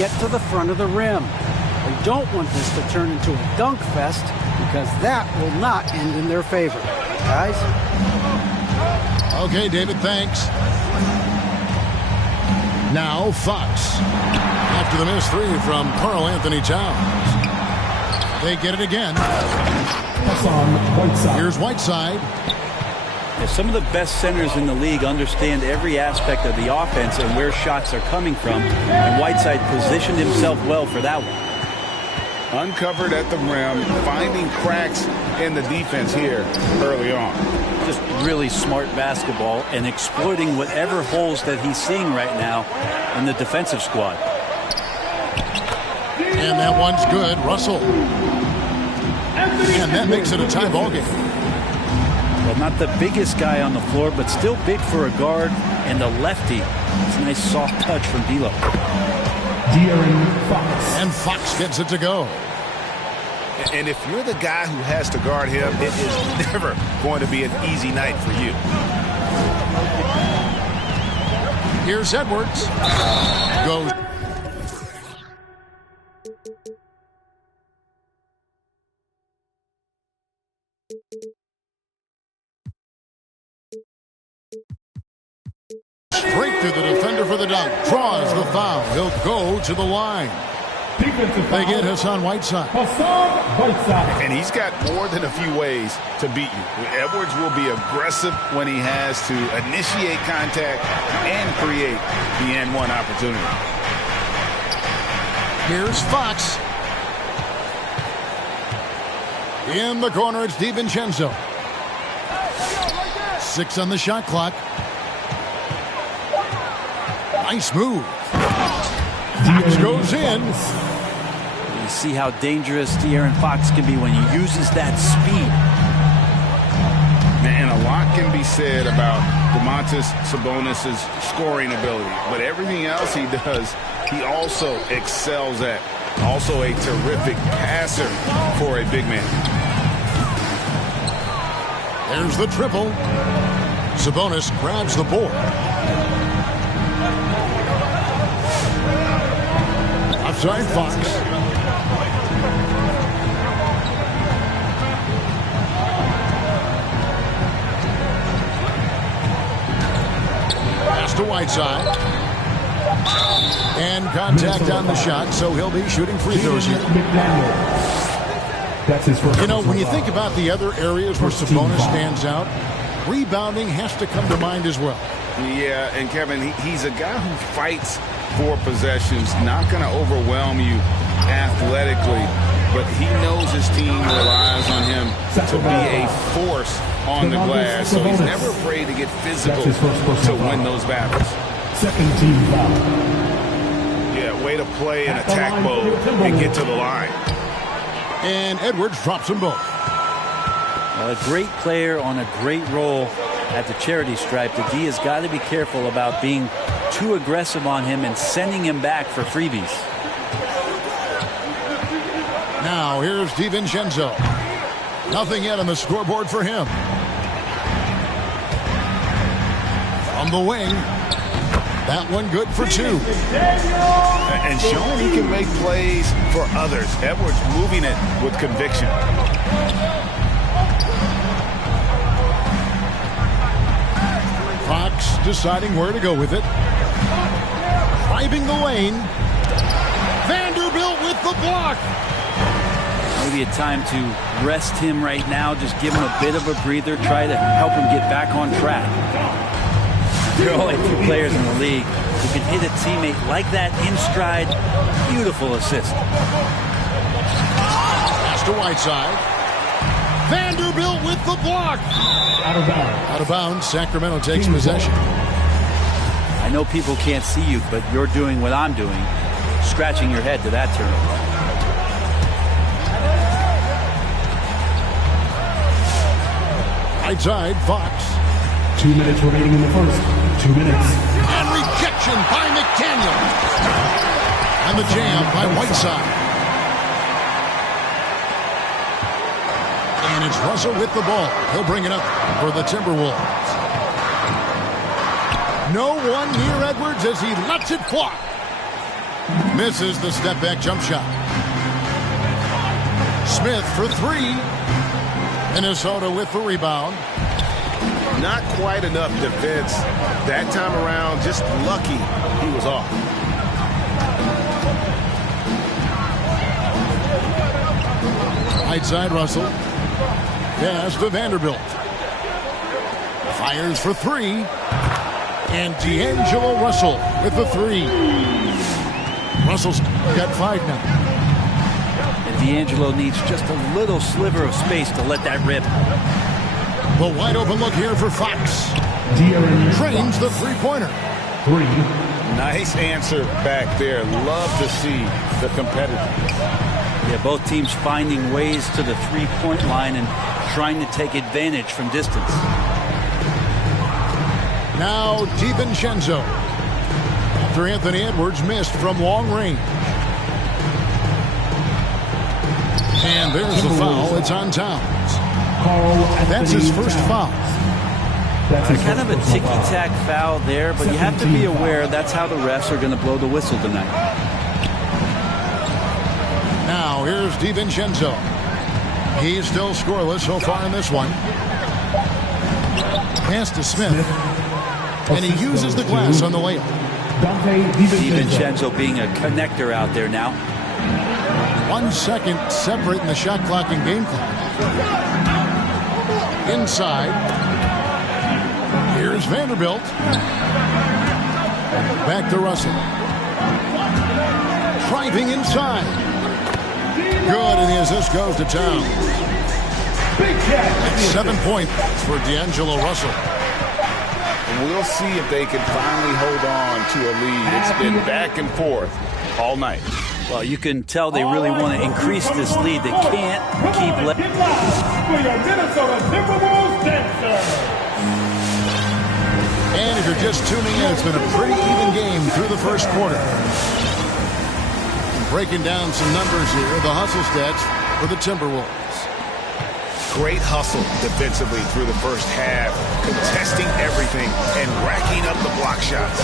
Get to the front of the rim. They don't want this to turn into a dunk fest because that will not end in their favor. Guys? Okay, David, thanks. Now Fox. After the missed three from Karl Anthony Towns. They get it again. Here's Whiteside. Yeah, some of the best centers in the league understand every aspect of the offense and where shots are coming from. And Whiteside positioned himself well for that one. Uncovered at the rim, finding cracks in the defense here early on. Just really smart basketball and exploiting whatever holes that he's seeing right now in the defensive squad. And that one's good. Russell. And that makes it a tie ball game. Well, not the biggest guy on the floor, but still big for a guard and a lefty. It's a nice soft touch from D'Lo. De'Aaron Fox. And Fox gets it to go. And if you're the guy who has to guard him, it is never going to be an easy night for you. Here's Edwards. Goes. Straight to the defender for the dunk. Draws the foul. He'll go to the line. They get Hassan Whiteside. And he's got more than a few ways to beat you. Edwards will be aggressive when he has to initiate contact and create the N1 opportunity. Here's Fox. In the corner, it's DiVincenzo. 6 on the shot clock. Nice move. Fox goes in. You see how dangerous De'Aaron Fox can be when he uses that speed. And a lot can be said about Domantas Sabonis' scoring ability. But everything else he does, he also excels at. Also a terrific passer for a big man. There's the triple. Sabonis grabs the board. Outside Fox. Pass to Whiteside. And contact on the shot, so he'll be shooting free throws here. That's his first. You know, when you think about the other areas where Sabonis stands out, rebounding has to come to mind as well. Yeah, and Kevin, he's a guy who fights for possessions, not going to overwhelm you athletically, but he knows his team relies on him to be a force on the glass, so he's never afraid to get physical to win those battles. Second team foul. Yeah, way to play in attack mode and get to the line. And Edwards drops them both. A great player on a great role at the charity stripe. The D has got to be careful about being too aggressive on him and sending him back for freebies. Now here's DiVincenzo. Nothing yet on the scoreboard for him. From the wing. That one good for 2. And showing he can make plays for others. Edwards moving it with conviction. Fox deciding where to go with it. Driving the lane. Vanderbilt with the block. Maybe a time to rest him right now. Just give him a bit of a breather. Try to help him get back on track. There are only 2 players in the league who can hit a teammate like that in stride. Beautiful assist. Pass to Whiteside. Vanderbilt with the block. Out of bounds. Out of bounds. Sacramento takes possession. I know people can't see you, but you're doing what I'm doing. Scratching your head to that turnover. Whiteside, Fox. 2 minutes remaining in the first. 2 minutes. And rejection by McDaniel. And the jam by Whiteside. And it's Russell with the ball. He'll bring it up for the Timberwolves. No one near Edwards as he lets it fly. Misses the step-back jump shot. Smith for 3. Minnesota with the rebound. Not quite enough defense that time around. Just lucky he was off. Right side Russell. Pass to Vanderbilt. Fires for 3. And D'Angelo Russell with the 3. Russell's got 5 now. And D'Angelo needs just a little sliver of space to let that rip. The wide open look here for Fox. Trains the three-pointer. 3. Nice answer back there. Love to see the competitiveness. Yeah, both teams finding ways to the three-point line and trying to take advantage from distance. Now DiVincenzo. After Anthony Edwards missed from long range. And there's the foul. It's on Towns. That's his first foul. Kind of a ticky-tack foul there, but you have to be aware that's how the refs are going to blow the whistle tonight. Now here's DiVincenzo. He's still scoreless so far in this one. Pass to Smith. And he uses the glass on the layup. DiVincenzo being a connector out there now. 1 second separating the shot clock and game clock. Inside. Here's Vanderbilt. Back to Russell. Driving inside. Good, and the assist goes to town. That's 7 points for D'Angelo Russell. We'll see if they can finally hold on to a lead. It's been back and forth all night. Well, you can tell they really want to increase this lead. They can't keep letting. And if you're just tuning in, it's been a pretty even game through the first quarter. Breaking down some numbers here, the hustle stats for the Timberwolves. Great hustle defensively through the first half, contesting everything and racking up the block shots.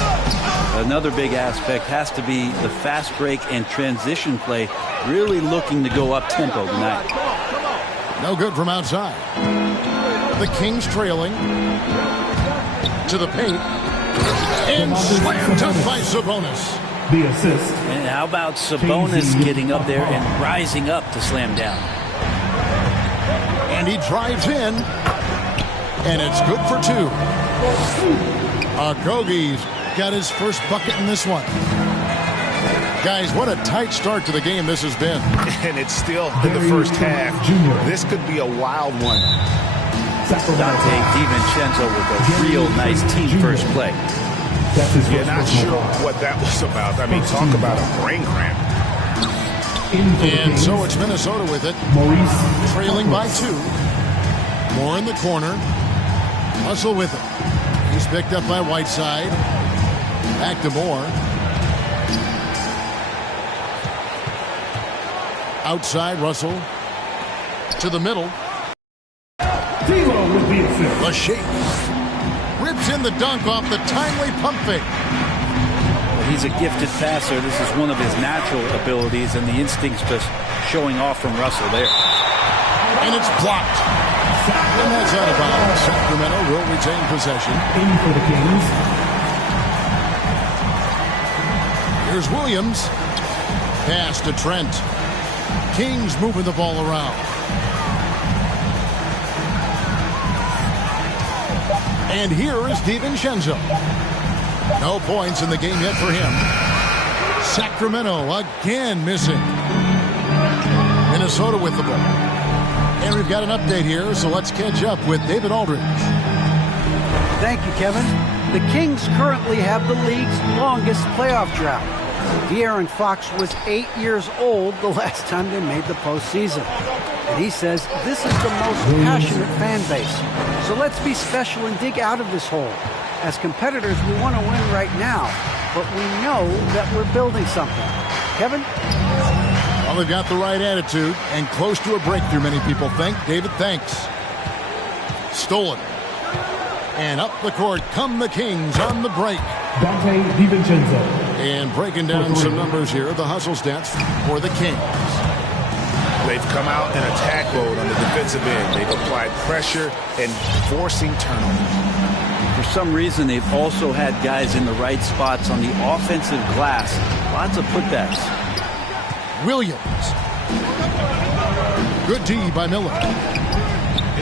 Another big aspect has to be the fast break and transition play, really looking to go up tempo tonight. No good from outside. The Kings trailing to the paint and slam dunk by Sabonis. The assist. And how about Sabonis getting up there and rising up to slam down? And he drives in, and it's good for 2. Okogie's got his first bucket in this one. Guys, what a tight start to the game this has been. And it's still in the first half. This could be a wild one. Dante DiVincenzo with a real nice team first play. You're not sure what that was about. I mean, talk about a brain cramp. And so it's Minnesota with it. Trailing by 2. Moore in the corner. Russell with it. He's picked up by Whiteside. Back to Moore. Outside, Russell. To the middle. The shake. Rips in the dunk off the timely pump fake. He's a gifted passer. This is one of his natural abilities, and the instincts just showing off from Russell there. And it's blocked. And that's out of bounds. Sacramento will retain possession. In for the Kings. Here's Williams. Pass to Trent. Kings moving the ball around. And here is DiVincenzo. No points in the game yet for him. Sacramento again missing. Minnesota with the ball. And we've got an update here, so let's catch up with David Aldridge. Thank you, Kevin. The Kings currently have the league's longest playoff drought. De'Aaron Fox was 8 years old the last time they made the postseason. And he says this is the most passionate fan base. So let's be special and dig out of this hole. As competitors, we want to win right now, but we know that we're building something. Kevin? Well, they've got the right attitude and close to a breakthrough, many people think. David, thanks. Stolen. And up the court come the Kings on the break. Dante DiVincenzo. And breaking down some numbers here, the hustle stats for the Kings. They've come out in attack mode on the defensive end. They've applied pressure and forcing turnovers. For some reason, they've also had guys in the right spots on the offensive glass. Lots of putbacks. Williams. Good D by Miller.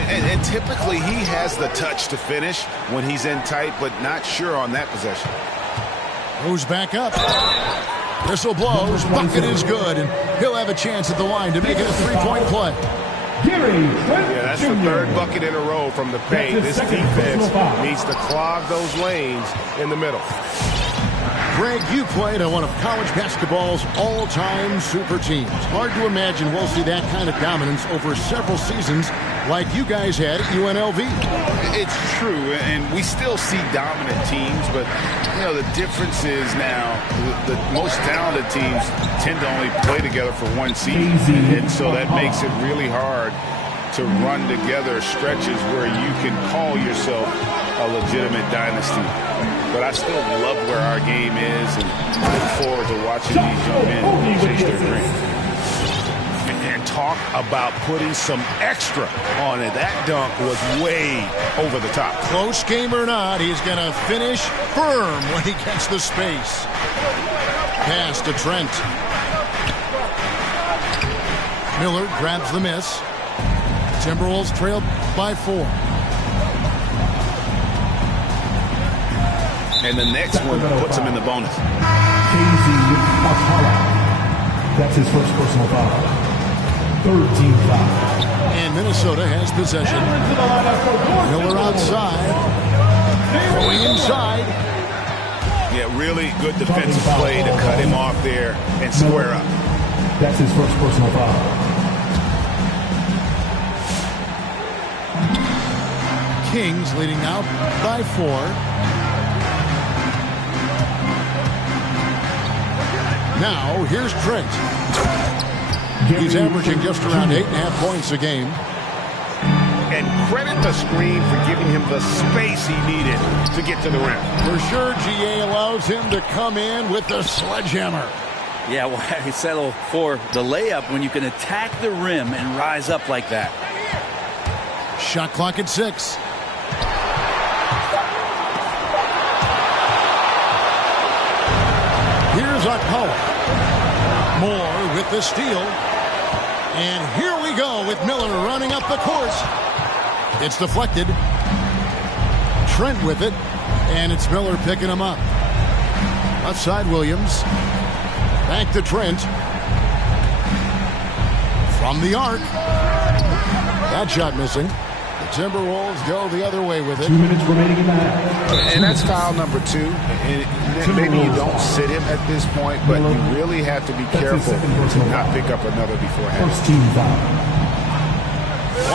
And typically he has the touch to finish when he's in tight, but not sure on that possession. Goes back up. Whistle blows. Bucket is good, and he'll have a chance at the line to make it a three-point play. Yeah, that's the third bucket in a row from the paint. This defense needs to clog those lanes in the middle. Greg, you played on one of college basketball's all-time super teams. Hard to imagine we'll see that kind of dominance over several seasons like you guys had at UNLV. It's true, and we still see dominant teams, but, you know, the difference is now the most talented teams tend to only play together for one season, and so that makes it really hard to run together stretches where you can call yourself a legitimate dynasty. But I still love where our game is and look forward to watching these young men chase their dreams. And talk about putting some extra on it. That dunk was way over the top. Close game or not, he's going to finish firm when he gets the space. Pass to Trent. Miller grabs the miss. Timberwolves trail by 4. And the next one puts him in the bonus. KZ Okpala. That's his first personal foul. 3rd team foul. And Minnesota has possession. Miller outside. Going inside. Yeah, really good defensive play to cut him off there and square up. That's his first personal foul. Kings leading out by 4. Now, here's Trent. He's averaging just around 8.5 points a game. And credit the screen for giving him the space he needed to get to the rim. For sure, GA allows him to come in with the sledgehammer. Yeah, well, he settled for the layup when you can attack the rim and rise up like that. Shot clock at 6. Here's Okpala. Moore with the steal. And here we go with Miller running up the court. It's deflected. Trent with it. And it's Miller picking him up. Left side, Williams. Back to Trent. From the arc. That shot missing. The Timberwolves go the other way with it. 2 minutes remaining in the half. And that's foul number 2. And maybe you don't sit him at this point, but you really have to be careful to not pick up another before half. First team foul.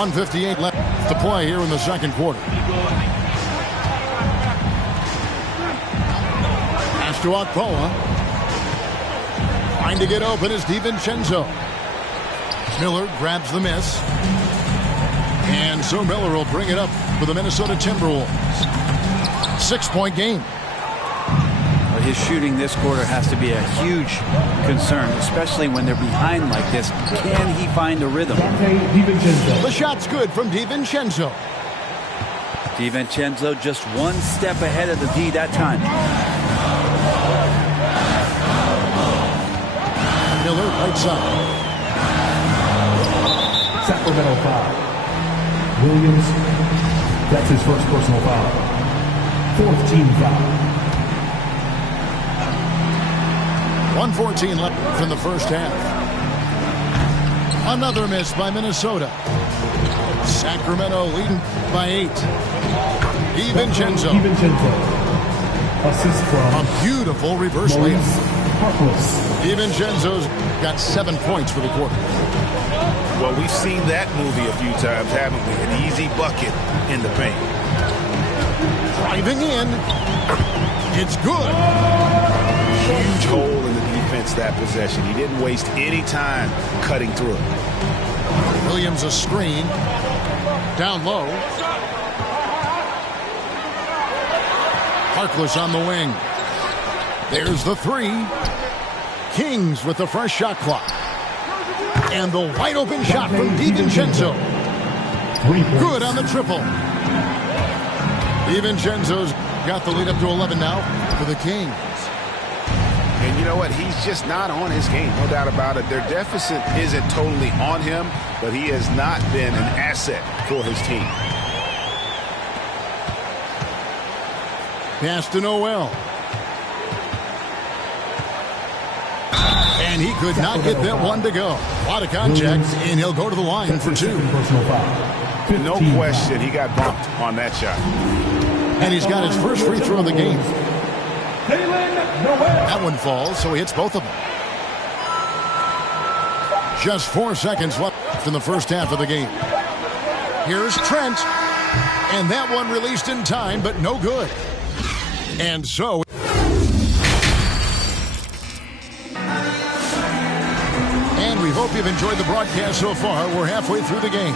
1:58 left to play here in the second quarter. Pass to Okpala. Trying to get open is DiVincenzo. Miller grabs the miss. And so Miller will bring it up for the Minnesota Timberwolves. 6-point game. Well, his shooting this quarter has to be a huge concern, especially when they're behind like this. Can he find a rhythm? The shot's good from DiVincenzo. DiVincenzo just one step ahead of the D that time. Miller right side. Sacramento foul. Williams, that's his first personal foul. 4th team foul. 1:14 left in the first half. Another miss by Minnesota. Sacramento leading by 8. DiVincenzo. Assist from a beautiful reverse layup. Harkless. DiVincenzo's got 7 points for the quarter. Well, we've seen that movie a few times, haven't we? An easy bucket in the paint. Driving in. It's good. Huge hole in the defense that possession. He didn't waste any time cutting through it. Williams a screen. Down low. Harkless on the wing. There's the 3. Kings with the fresh shot clock. And the wide open shot from DiVincenzo. Good on the triple. DiVincenzo's got the lead up to 11 now for the Kings. And you know what? He's just not on his game. No doubt about it. Their deficit isn't totally on him, but he has not been an asset for his team. Pass to Noel. And he could not get that one to go. A lot of contact, and he'll go to the line for 2. No question, he got bumped on that shot. And he's got his first free throw of the game. That one falls, so he hits both of them. Just 4 seconds left in the first half of the game. Here's Trent. And that one released in time, but no good. And so... We hope you've enjoyed the broadcast so far. We're halfway through the game.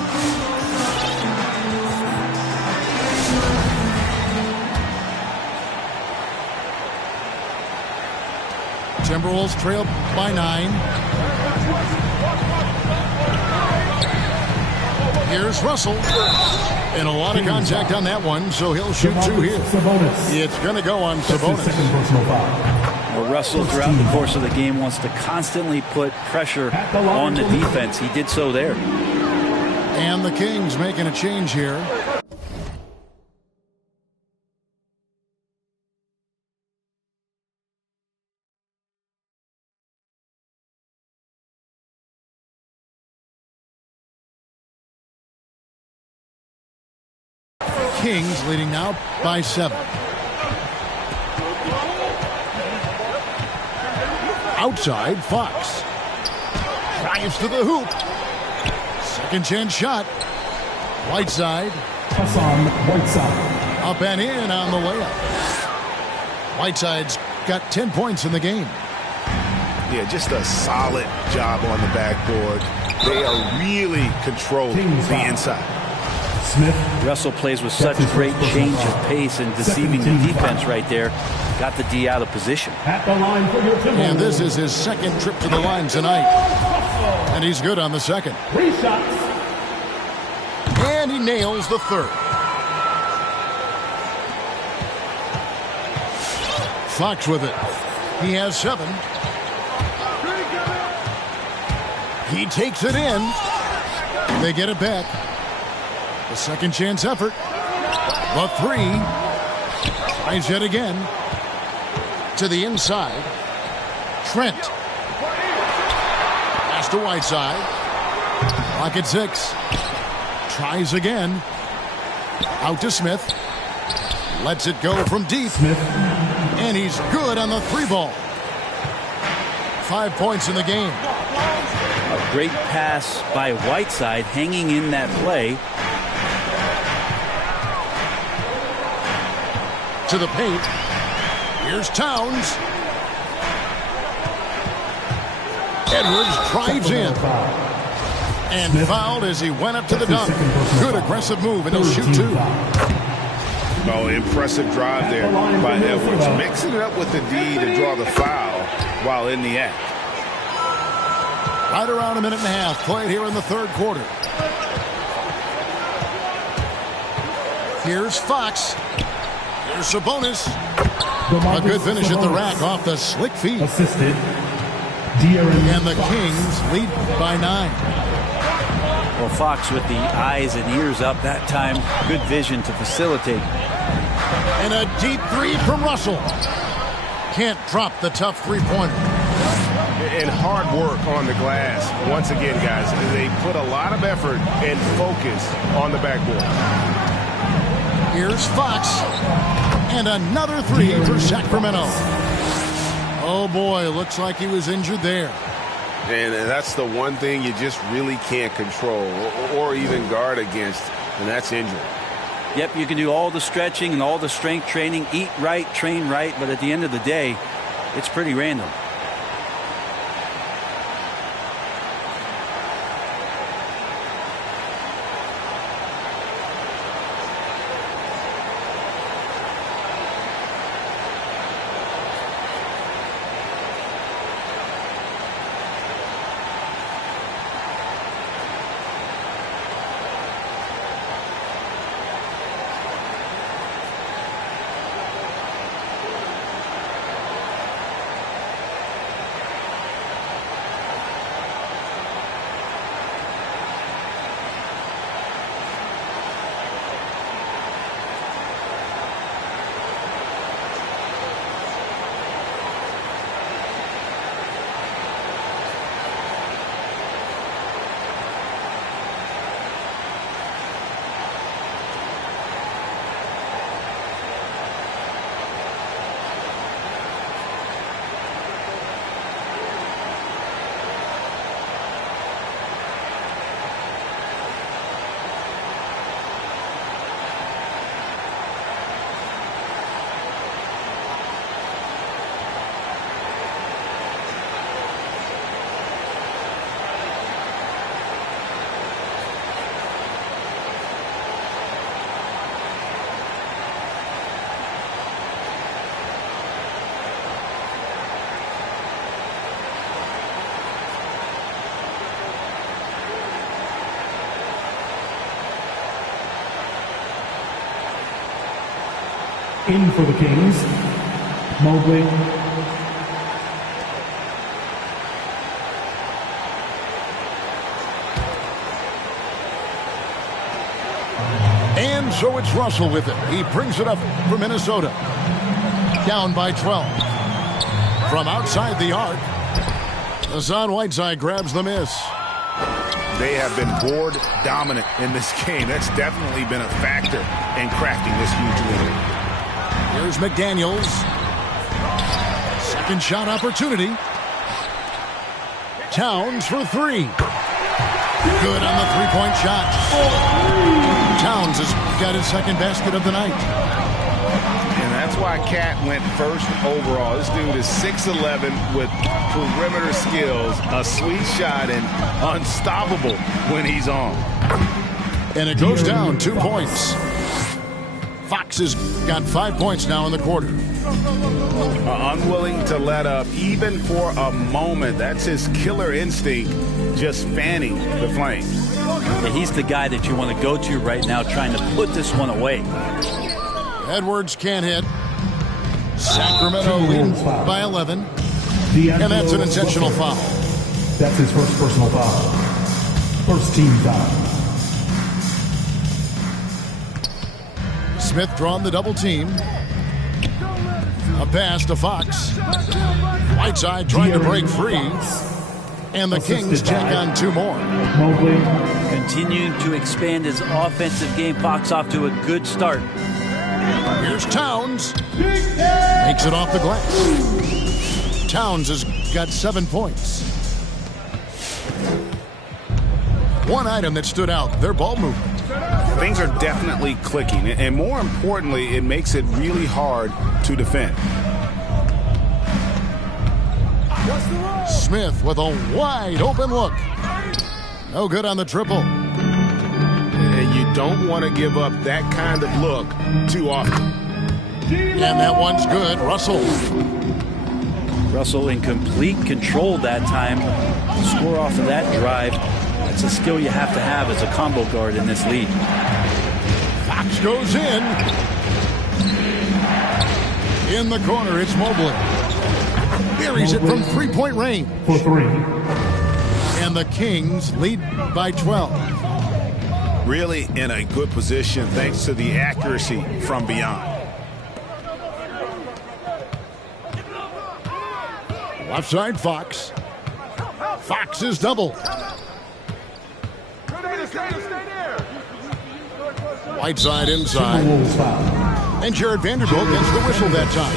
Timberwolves trail by 9. Here's Russell. And a lot of contact on that one, so he'll shoot 2 here. It's going to go on Sabonis. Well, Russell, throughout the course of the game, wants to constantly put pressure on the defense. He did so there. And the Kings making a change here. Kings leading now by 7. Outside, Fox drives to the hoop. Second chance shot. Whiteside. Hassan Whiteside. Up and in on the layup. Whiteside's got 10 points in the game. Yeah, just a solid job on the backboard. They are really controlling the inside. Smith. Russell plays with such great change of pace and deceiving the defense right there. Got the D out of position. At the line for your Timberwolves. And this is his second trip to the line tonight. And he's good on the second. 3 shots. And he nails the third. Fox with it. He has 7. He takes it in. They get it back. The second chance effort. The 3. Tries yet again. To the inside. Trent. Pass to Whiteside. Clock at 6. Tries again. Out to Smith. Lets it go from deep. Smith. And he's good on the 3-ball. 5 points in the game. A great pass by Whiteside, hanging in that play. To the paint. Here's Towns. Edwards drives in. And fouled as he went up to the dunk. Good aggressive move, and he'll shoot 2. Oh, impressive drive there by Edwards. Mixing it up with the D to draw the foul while in the act. Right around a minute and a half played here in the third quarter. Here's Fox. Here's Sabonis. A good finish at the rack off the slick feet. Assisted. And the Kings lead by 9. Well, Fox with the eyes and ears up that time. Good vision to facilitate. And a deep 3 from Russell. Can't drop the tough 3-pointer. And hard work on the glass. Once again, guys, they put a lot of effort and focus on the backboard. Here's Fox. And another 3 for Sacramento. Oh, boy, looks like he was injured there. And that's the one thing you just really can't control or even guard against, and that's injury. Yep, you can do all the stretching and all the strength training, eat right, train right, but at the end of the day, it's pretty random. In for the Kings, Mobley. So it's Russell with it. He brings it up for Minnesota. Down by 12. From outside the arc, Hassan Whiteside grabs the miss. They have been board dominant in this game. That's definitely been a factor in crafting this huge lead. Here's McDaniels. Second shot opportunity. Towns for three. Good on the three-point shot. Towns has got his second basket of the night. And that's why Cat went first overall. This dude is 6'11" with perimeter skills, a sweet shot, and unstoppable when he's on. And it goes down 2 points. Fox has got 5 points now in the quarter. Unwilling to let up even for a moment. That's his killer instinct, just fanning the flames. Yeah, he's the guy that you want to go to right now, trying to put this one away. Edwards can't hit. Sacramento leading by 11. And that's an intentional foul. That's his first personal foul. First team foul. Smith drawn the double team. A pass to Fox. Whiteside trying to break free. And the Kings check on 2 more. Continuing to expand his offensive game. Fox off to a good start. Here's Towns. Makes it off the glass. Towns has got 7 points. One item that stood out, their ball movement. Things are definitely clicking, and more importantly, it makes it really hard to defend. Smith with a wide open look. No good on the triple. And you don't want to give up that kind of look too often. And that one's good. Russell in complete control that time. Score off of that drive. That's a skill you have to have as a combo guard in this league. Fox goes in. In the corner, it's Mobley. Buries it from 3-point range. For 3. And the Kings lead by 12. Really in a good position thanks to the accuracy from beyond. Left side, Fox. Fox is double. Whiteside inside. And Jared Vanderbilt gets the whistle that time.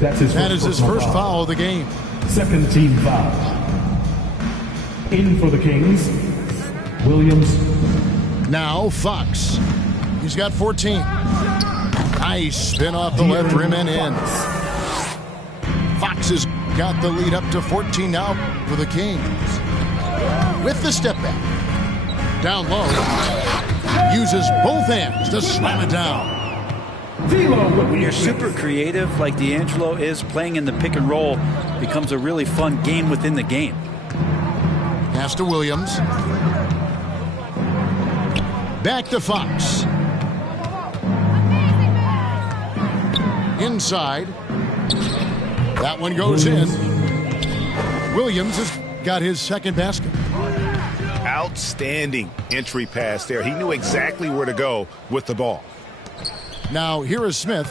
That is his first foul of the game. Second team foul. In for the Kings, Williams. Now Fox. He's got 14. Nice spin off the left rim and in. Fox has got the lead up to 14 now for the Kings. With the step back. Down low. Uses both hands to slam it down. When you're super creative like D'Angelo is, playing in the pick and roll becomes a really fun game within the game. Pass to Williams. Back to Fox. Inside. That one goes in. Williams has got his second basket. Outstanding entry pass there. He knew exactly where to go with the ball. Now here is Smith.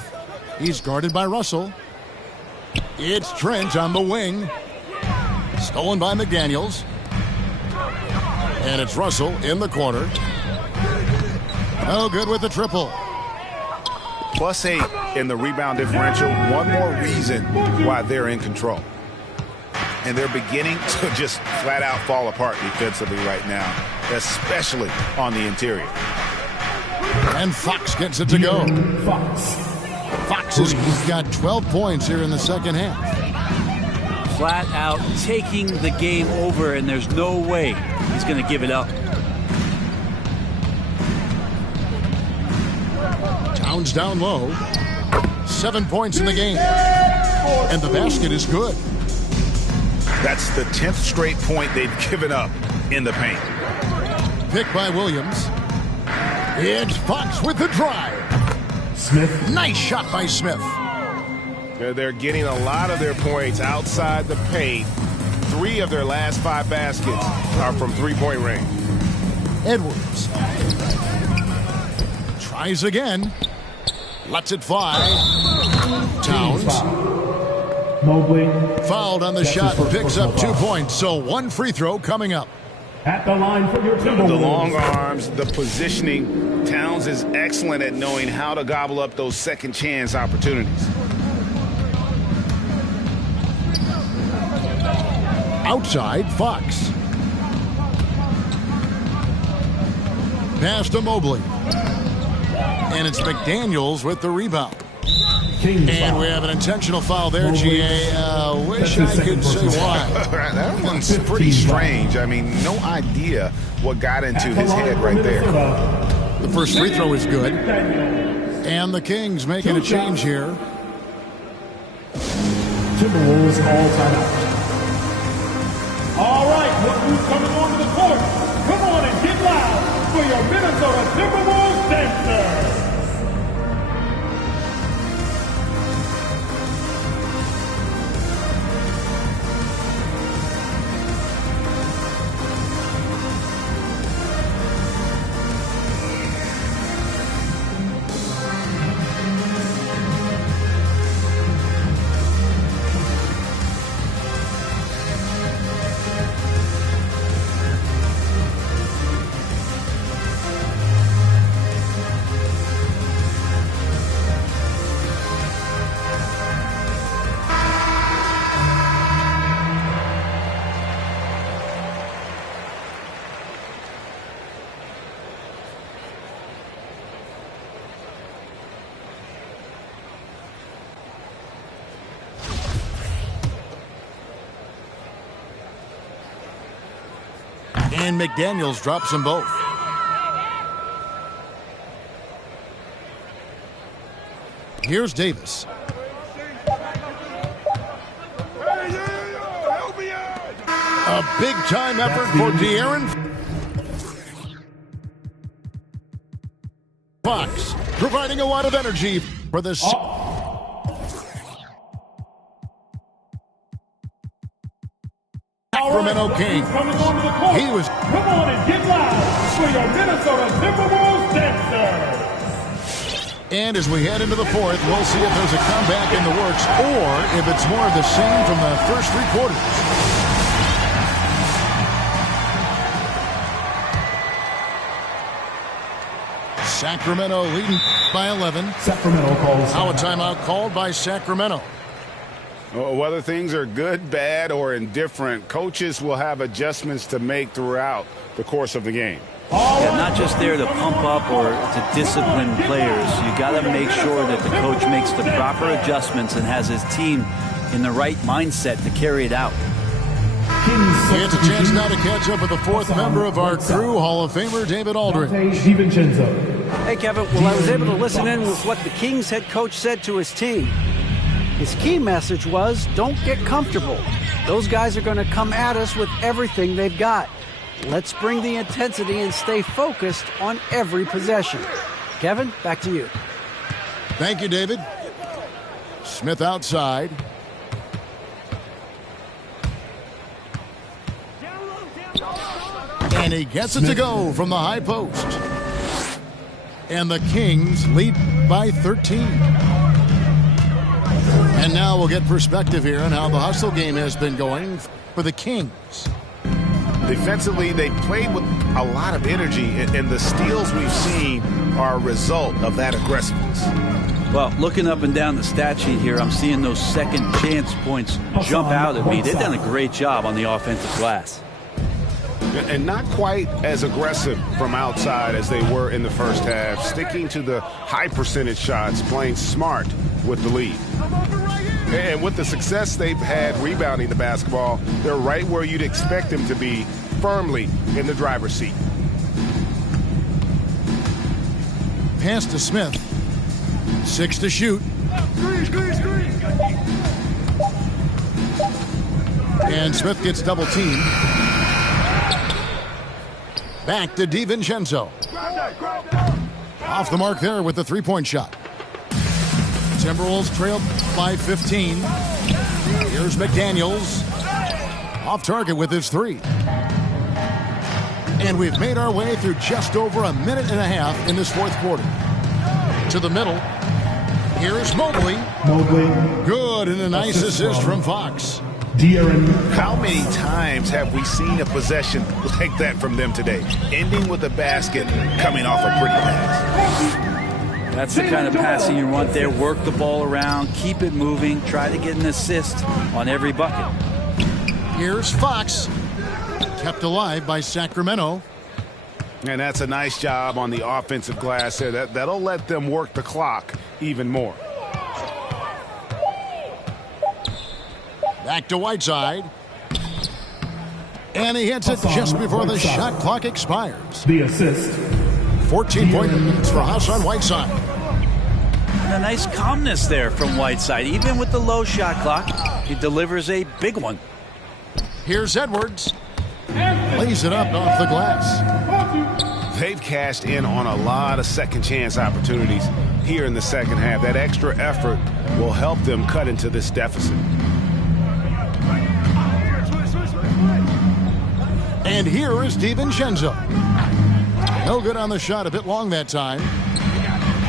He's guarded by Russell. It's Trent on the wing. Stolen by McDaniels. And it's Russell in the corner. No good with the triple. +8 in the rebound differential. One more reason why they're in control. And they're beginning to just flat out fall apart defensively right now, especially on the interior. And Fox gets it to go. Fox has got 12 points here in the second half. Flat out taking the game over, and there's no way he's going to give it up. Towns down low. 7 points in the game. And the basket is good. That's the 10th straight point they've given up in the paint. Pick by Williams. It's Fox with the drive. Smith. Nice shot by Smith. They're getting a lot of their points outside the paint. 3 of their last 5 baskets are from 3-point range. Edwards. Tries again. Lets it fly. Towns. Mobley. Fouled on the shot. Picks up 2 points. So 1 free throw coming up. At the line for your Timberwolves. The long arms, the positioning. Towns is excellent at knowing how to gobble up those second chance opportunities. Outside, Fox. Pass to Mobley. And it's McDaniels with the rebound. And we have an intentional foul there, GA. Wish I could say why. That one's pretty strange. I mean, no idea what got into his head right there. The first free throw is good. And the Kings making a change here. Timberwolves all time out. All right, look who's coming onto the court. Come on and get loud for your Minnesota Timberwolves dancers. And McDaniels drops them both. Here's Davis. A big-time effort for De'Aaron Fox, providing a lot of energy for the... Sacramento Kings. He was... Come on and get loud for your Minnesota Timberwolves dancers. And as we head into the fourth, we'll see if there's a comeback in the works or if it's more of the same from the first 3 quarters. Sacramento leading by 11. Sacramento calls. Now a timeout called by Sacramento. Whether things are good, bad, or indifferent, coaches will have adjustments to make throughout the course of the game. Yeah, not just there to pump up or to discipline players. You got to make sure that the coach makes the proper adjustments and has his team in the right mindset to carry it out. It's a chance now to catch up with the 4th member of our crew, Hall of Famer David Aldridge. Hey, Kevin. Well, I was able to listen in with what the Kings head coach said to his team. His key message was, don't get comfortable. Those guys are going to come at us with everything they've got. Let's bring the intensity and stay focused on every possession. Kevin, back to you. Thank you, David. Smith outside. And he gets it to go from the high post. And the Kings lead by 13. And now we'll get perspective here on how the hustle game has been going for the Kings. Defensively, they played with a lot of energy, and the steals we've seen are a result of that aggressiveness. Well, looking up and down the stat sheet here, I'm seeing those second chance points jump out at me. They've done a great job on the offensive glass. And not quite as aggressive from outside as they were in the first half, sticking to the high percentage shots, playing smart with the lead. And with the success they've had rebounding the basketball, they're right where you'd expect them to be, firmly in the driver's seat. Pass to Smith. 6 to shoot. And Smith gets double teamed. Back to DiVincenzo. Off the mark there with the 3-point shot. Timberwolves trail by 15. Here's McDaniels. Off target with his 3. And we've made our way through just over a minute and a half in this 4th quarter. To the middle. Here's Mobley. Good, and a nice assist from Fox. How many times have we seen a possession like that from them today? Ending with a basket, coming off a pretty pass. That's the kind of passing you want there. Work the ball around, keep it moving, try to get an assist on every bucket. Here's Fox. Kept alive by Sacramento. And that's a nice job on the offensive glass there. That'll let them work the clock even more. Back to Whiteside. And he hits it just before the shot clock expires. The assist. 14 points for Hassan Whiteside. And a nice calmness there from Whiteside. Even with the low shot clock, he delivers a big one. Here's Edwards. Lays it up off the glass. They've cashed in on a lot of second chance opportunities here in the second half. That extra effort will help them cut into this deficit. And here is DiVincenzo. No good on the shot, a bit long that time.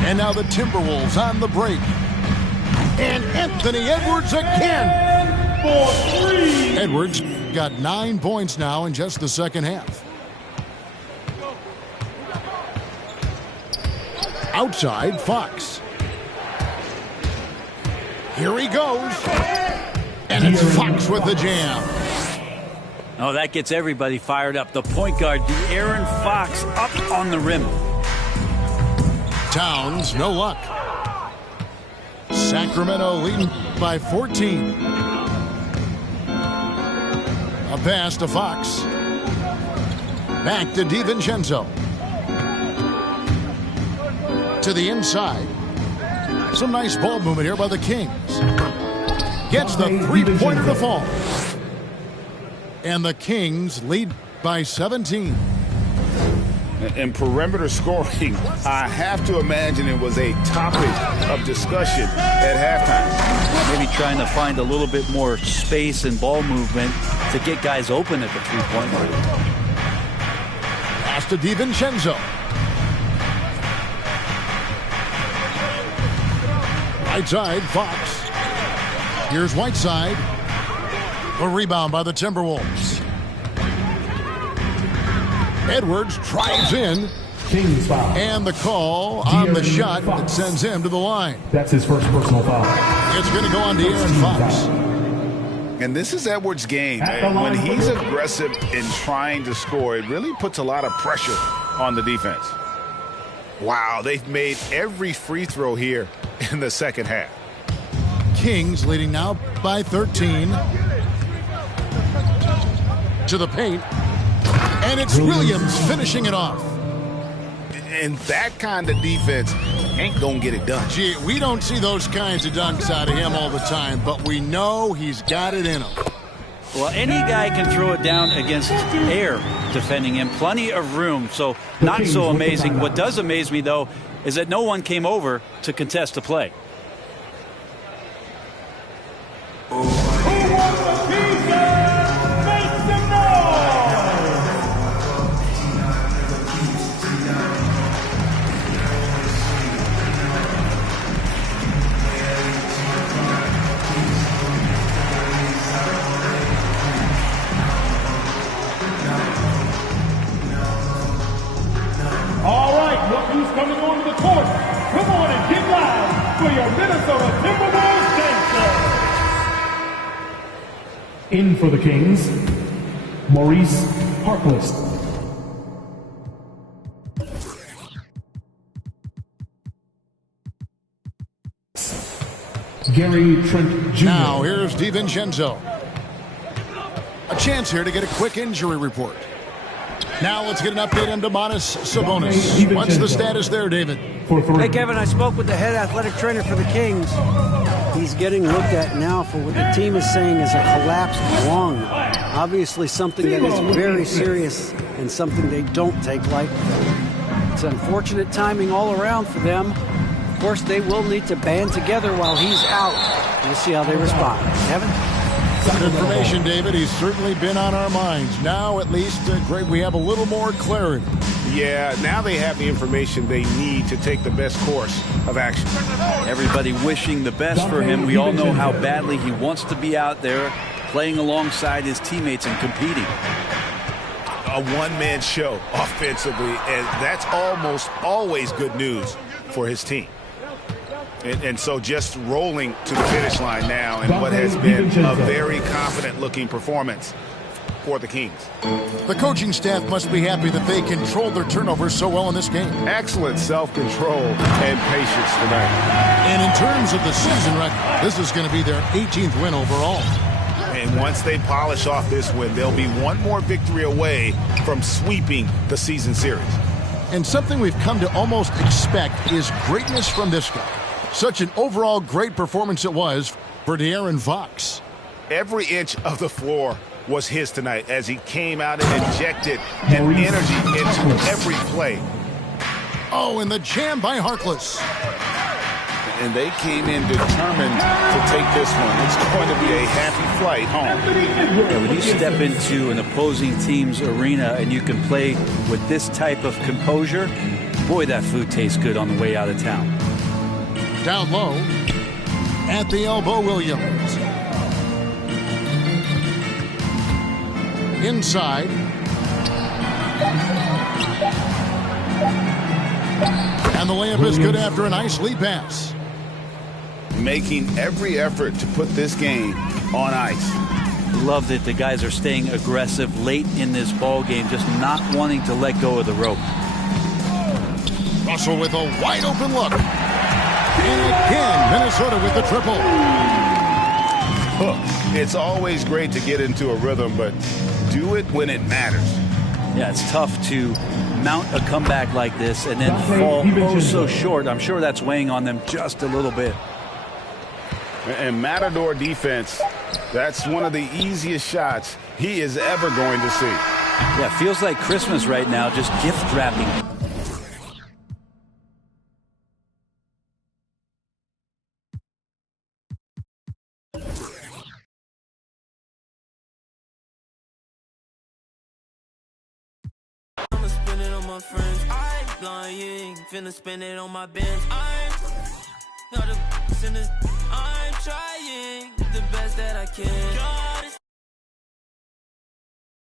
And now the Timberwolves on the break. And Anthony Edwards again. For 3. Edwards got 9 points now in just the second half. Outside, Fox. Here he goes. And it's Fox with the jam. Oh, that gets everybody fired up. The point guard, De'Aaron Fox, up on the rim. Towns, no luck. Sacramento leading by 14. A pass to Fox. Back to DiVincenzo. To the inside. Some nice ball movement here by the Kings. Gets the three-pointer to fall. And the Kings lead by 17. And perimeter scoring, I have to imagine it was a topic of discussion at halftime. Maybe trying to find a little bit more space and ball movement to get guys open at the three-point line. Pass to DiVincenzo. Right side, Fox. Here's Whiteside. A rebound by the Timberwolves. Edwards drives in. Kings foul. And the call on the shot that sends him to the line. That's his first personal foul. It's going to go on De'Aaron Fox. And this is Edwards' game. When he's aggressive in trying to score, it really puts a lot of pressure on the defense. Wow, they've made every free throw here in the second half. Kings leading now by 13. To the paint. And it's Williams finishing it off. And that kind of defense ain't gonna get it done. Gee, we don't see those kinds of dunks out of him all the time, but we know he's got it in him. Well, any guy can throw it down against air defending him. Plenty of room, so not so amazing. What does amaze me, though, is that no one came over to contest the play. All right, look who's coming onto the court. Come on and get loud for your Minnesota Timberwolves dancer. In for the Kings, Maurice Harkless. Gary Trent Jr. Now here's DiVincenzo. A chance here to get a quick injury report. Now let's get an update on Domantas Sabonis. What's the status there, David? Hey, Kevin, I spoke with the head athletic trainer for the Kings. He's getting looked at now for what the team is saying is a collapsed lung. Obviously something that is very serious and something they don't take lightly. It's unfortunate timing all around for them. Of course, they will need to band together while he's out. We'll see how they respond. Kevin? Good information, David. He's certainly been on our minds. Now, at least, great, we have a little more clarity. Yeah, now they have the information they need to take the best course of action. Everybody wishing the best for him. We all know how badly he wants to be out there playing alongside his teammates and competing. A one-man show offensively, and that's almost always good news for his team. And so just rolling to the finish line now in what has been a very confident-looking performance for the Kings. The coaching staff must be happy that they controlled their turnovers so well in this game. Excellent self-control and patience tonight. And in terms of the season record, this is going to be their 18th win overall. And once they polish off this win, they'll be one more victory away from sweeping the season series. And something we've come to almost expect is greatness from this guy. Such an overall great performance it was for De'Aaron Fox. Every inch of the floor was his tonight as he came out and injected an energy into every play. Oh, and the jam by Harkless. And they came in determined to take this one. It's going to be a happy flight home. Yeah, when you step into an opposing team's arena and you can play with this type of composure, boy, that food tastes good on the way out of town. Down low, at the elbow, Williams. Inside. And the layup is good after a nice lead pass. Making every effort to put this game on ice. Love that the guys are staying aggressive late in this ball game, just not wanting to let go of the rope. Russell with a wide open look. And again, Minnesota with the triple. It's always great to get into a rhythm, but do it when it matters. Yeah, it's tough to mount a comeback like this and then fall oh so short. I'm sure that's weighing on them just a little bit. And Matador defense, that's one of the easiest shots he is ever going to see. Yeah, feels like Christmas right now, just gift wrapping. I'ma spend it on my friends. I'm lying, finna spend it on my bench. I'm not a sinner. I'm trying the best that I can. God is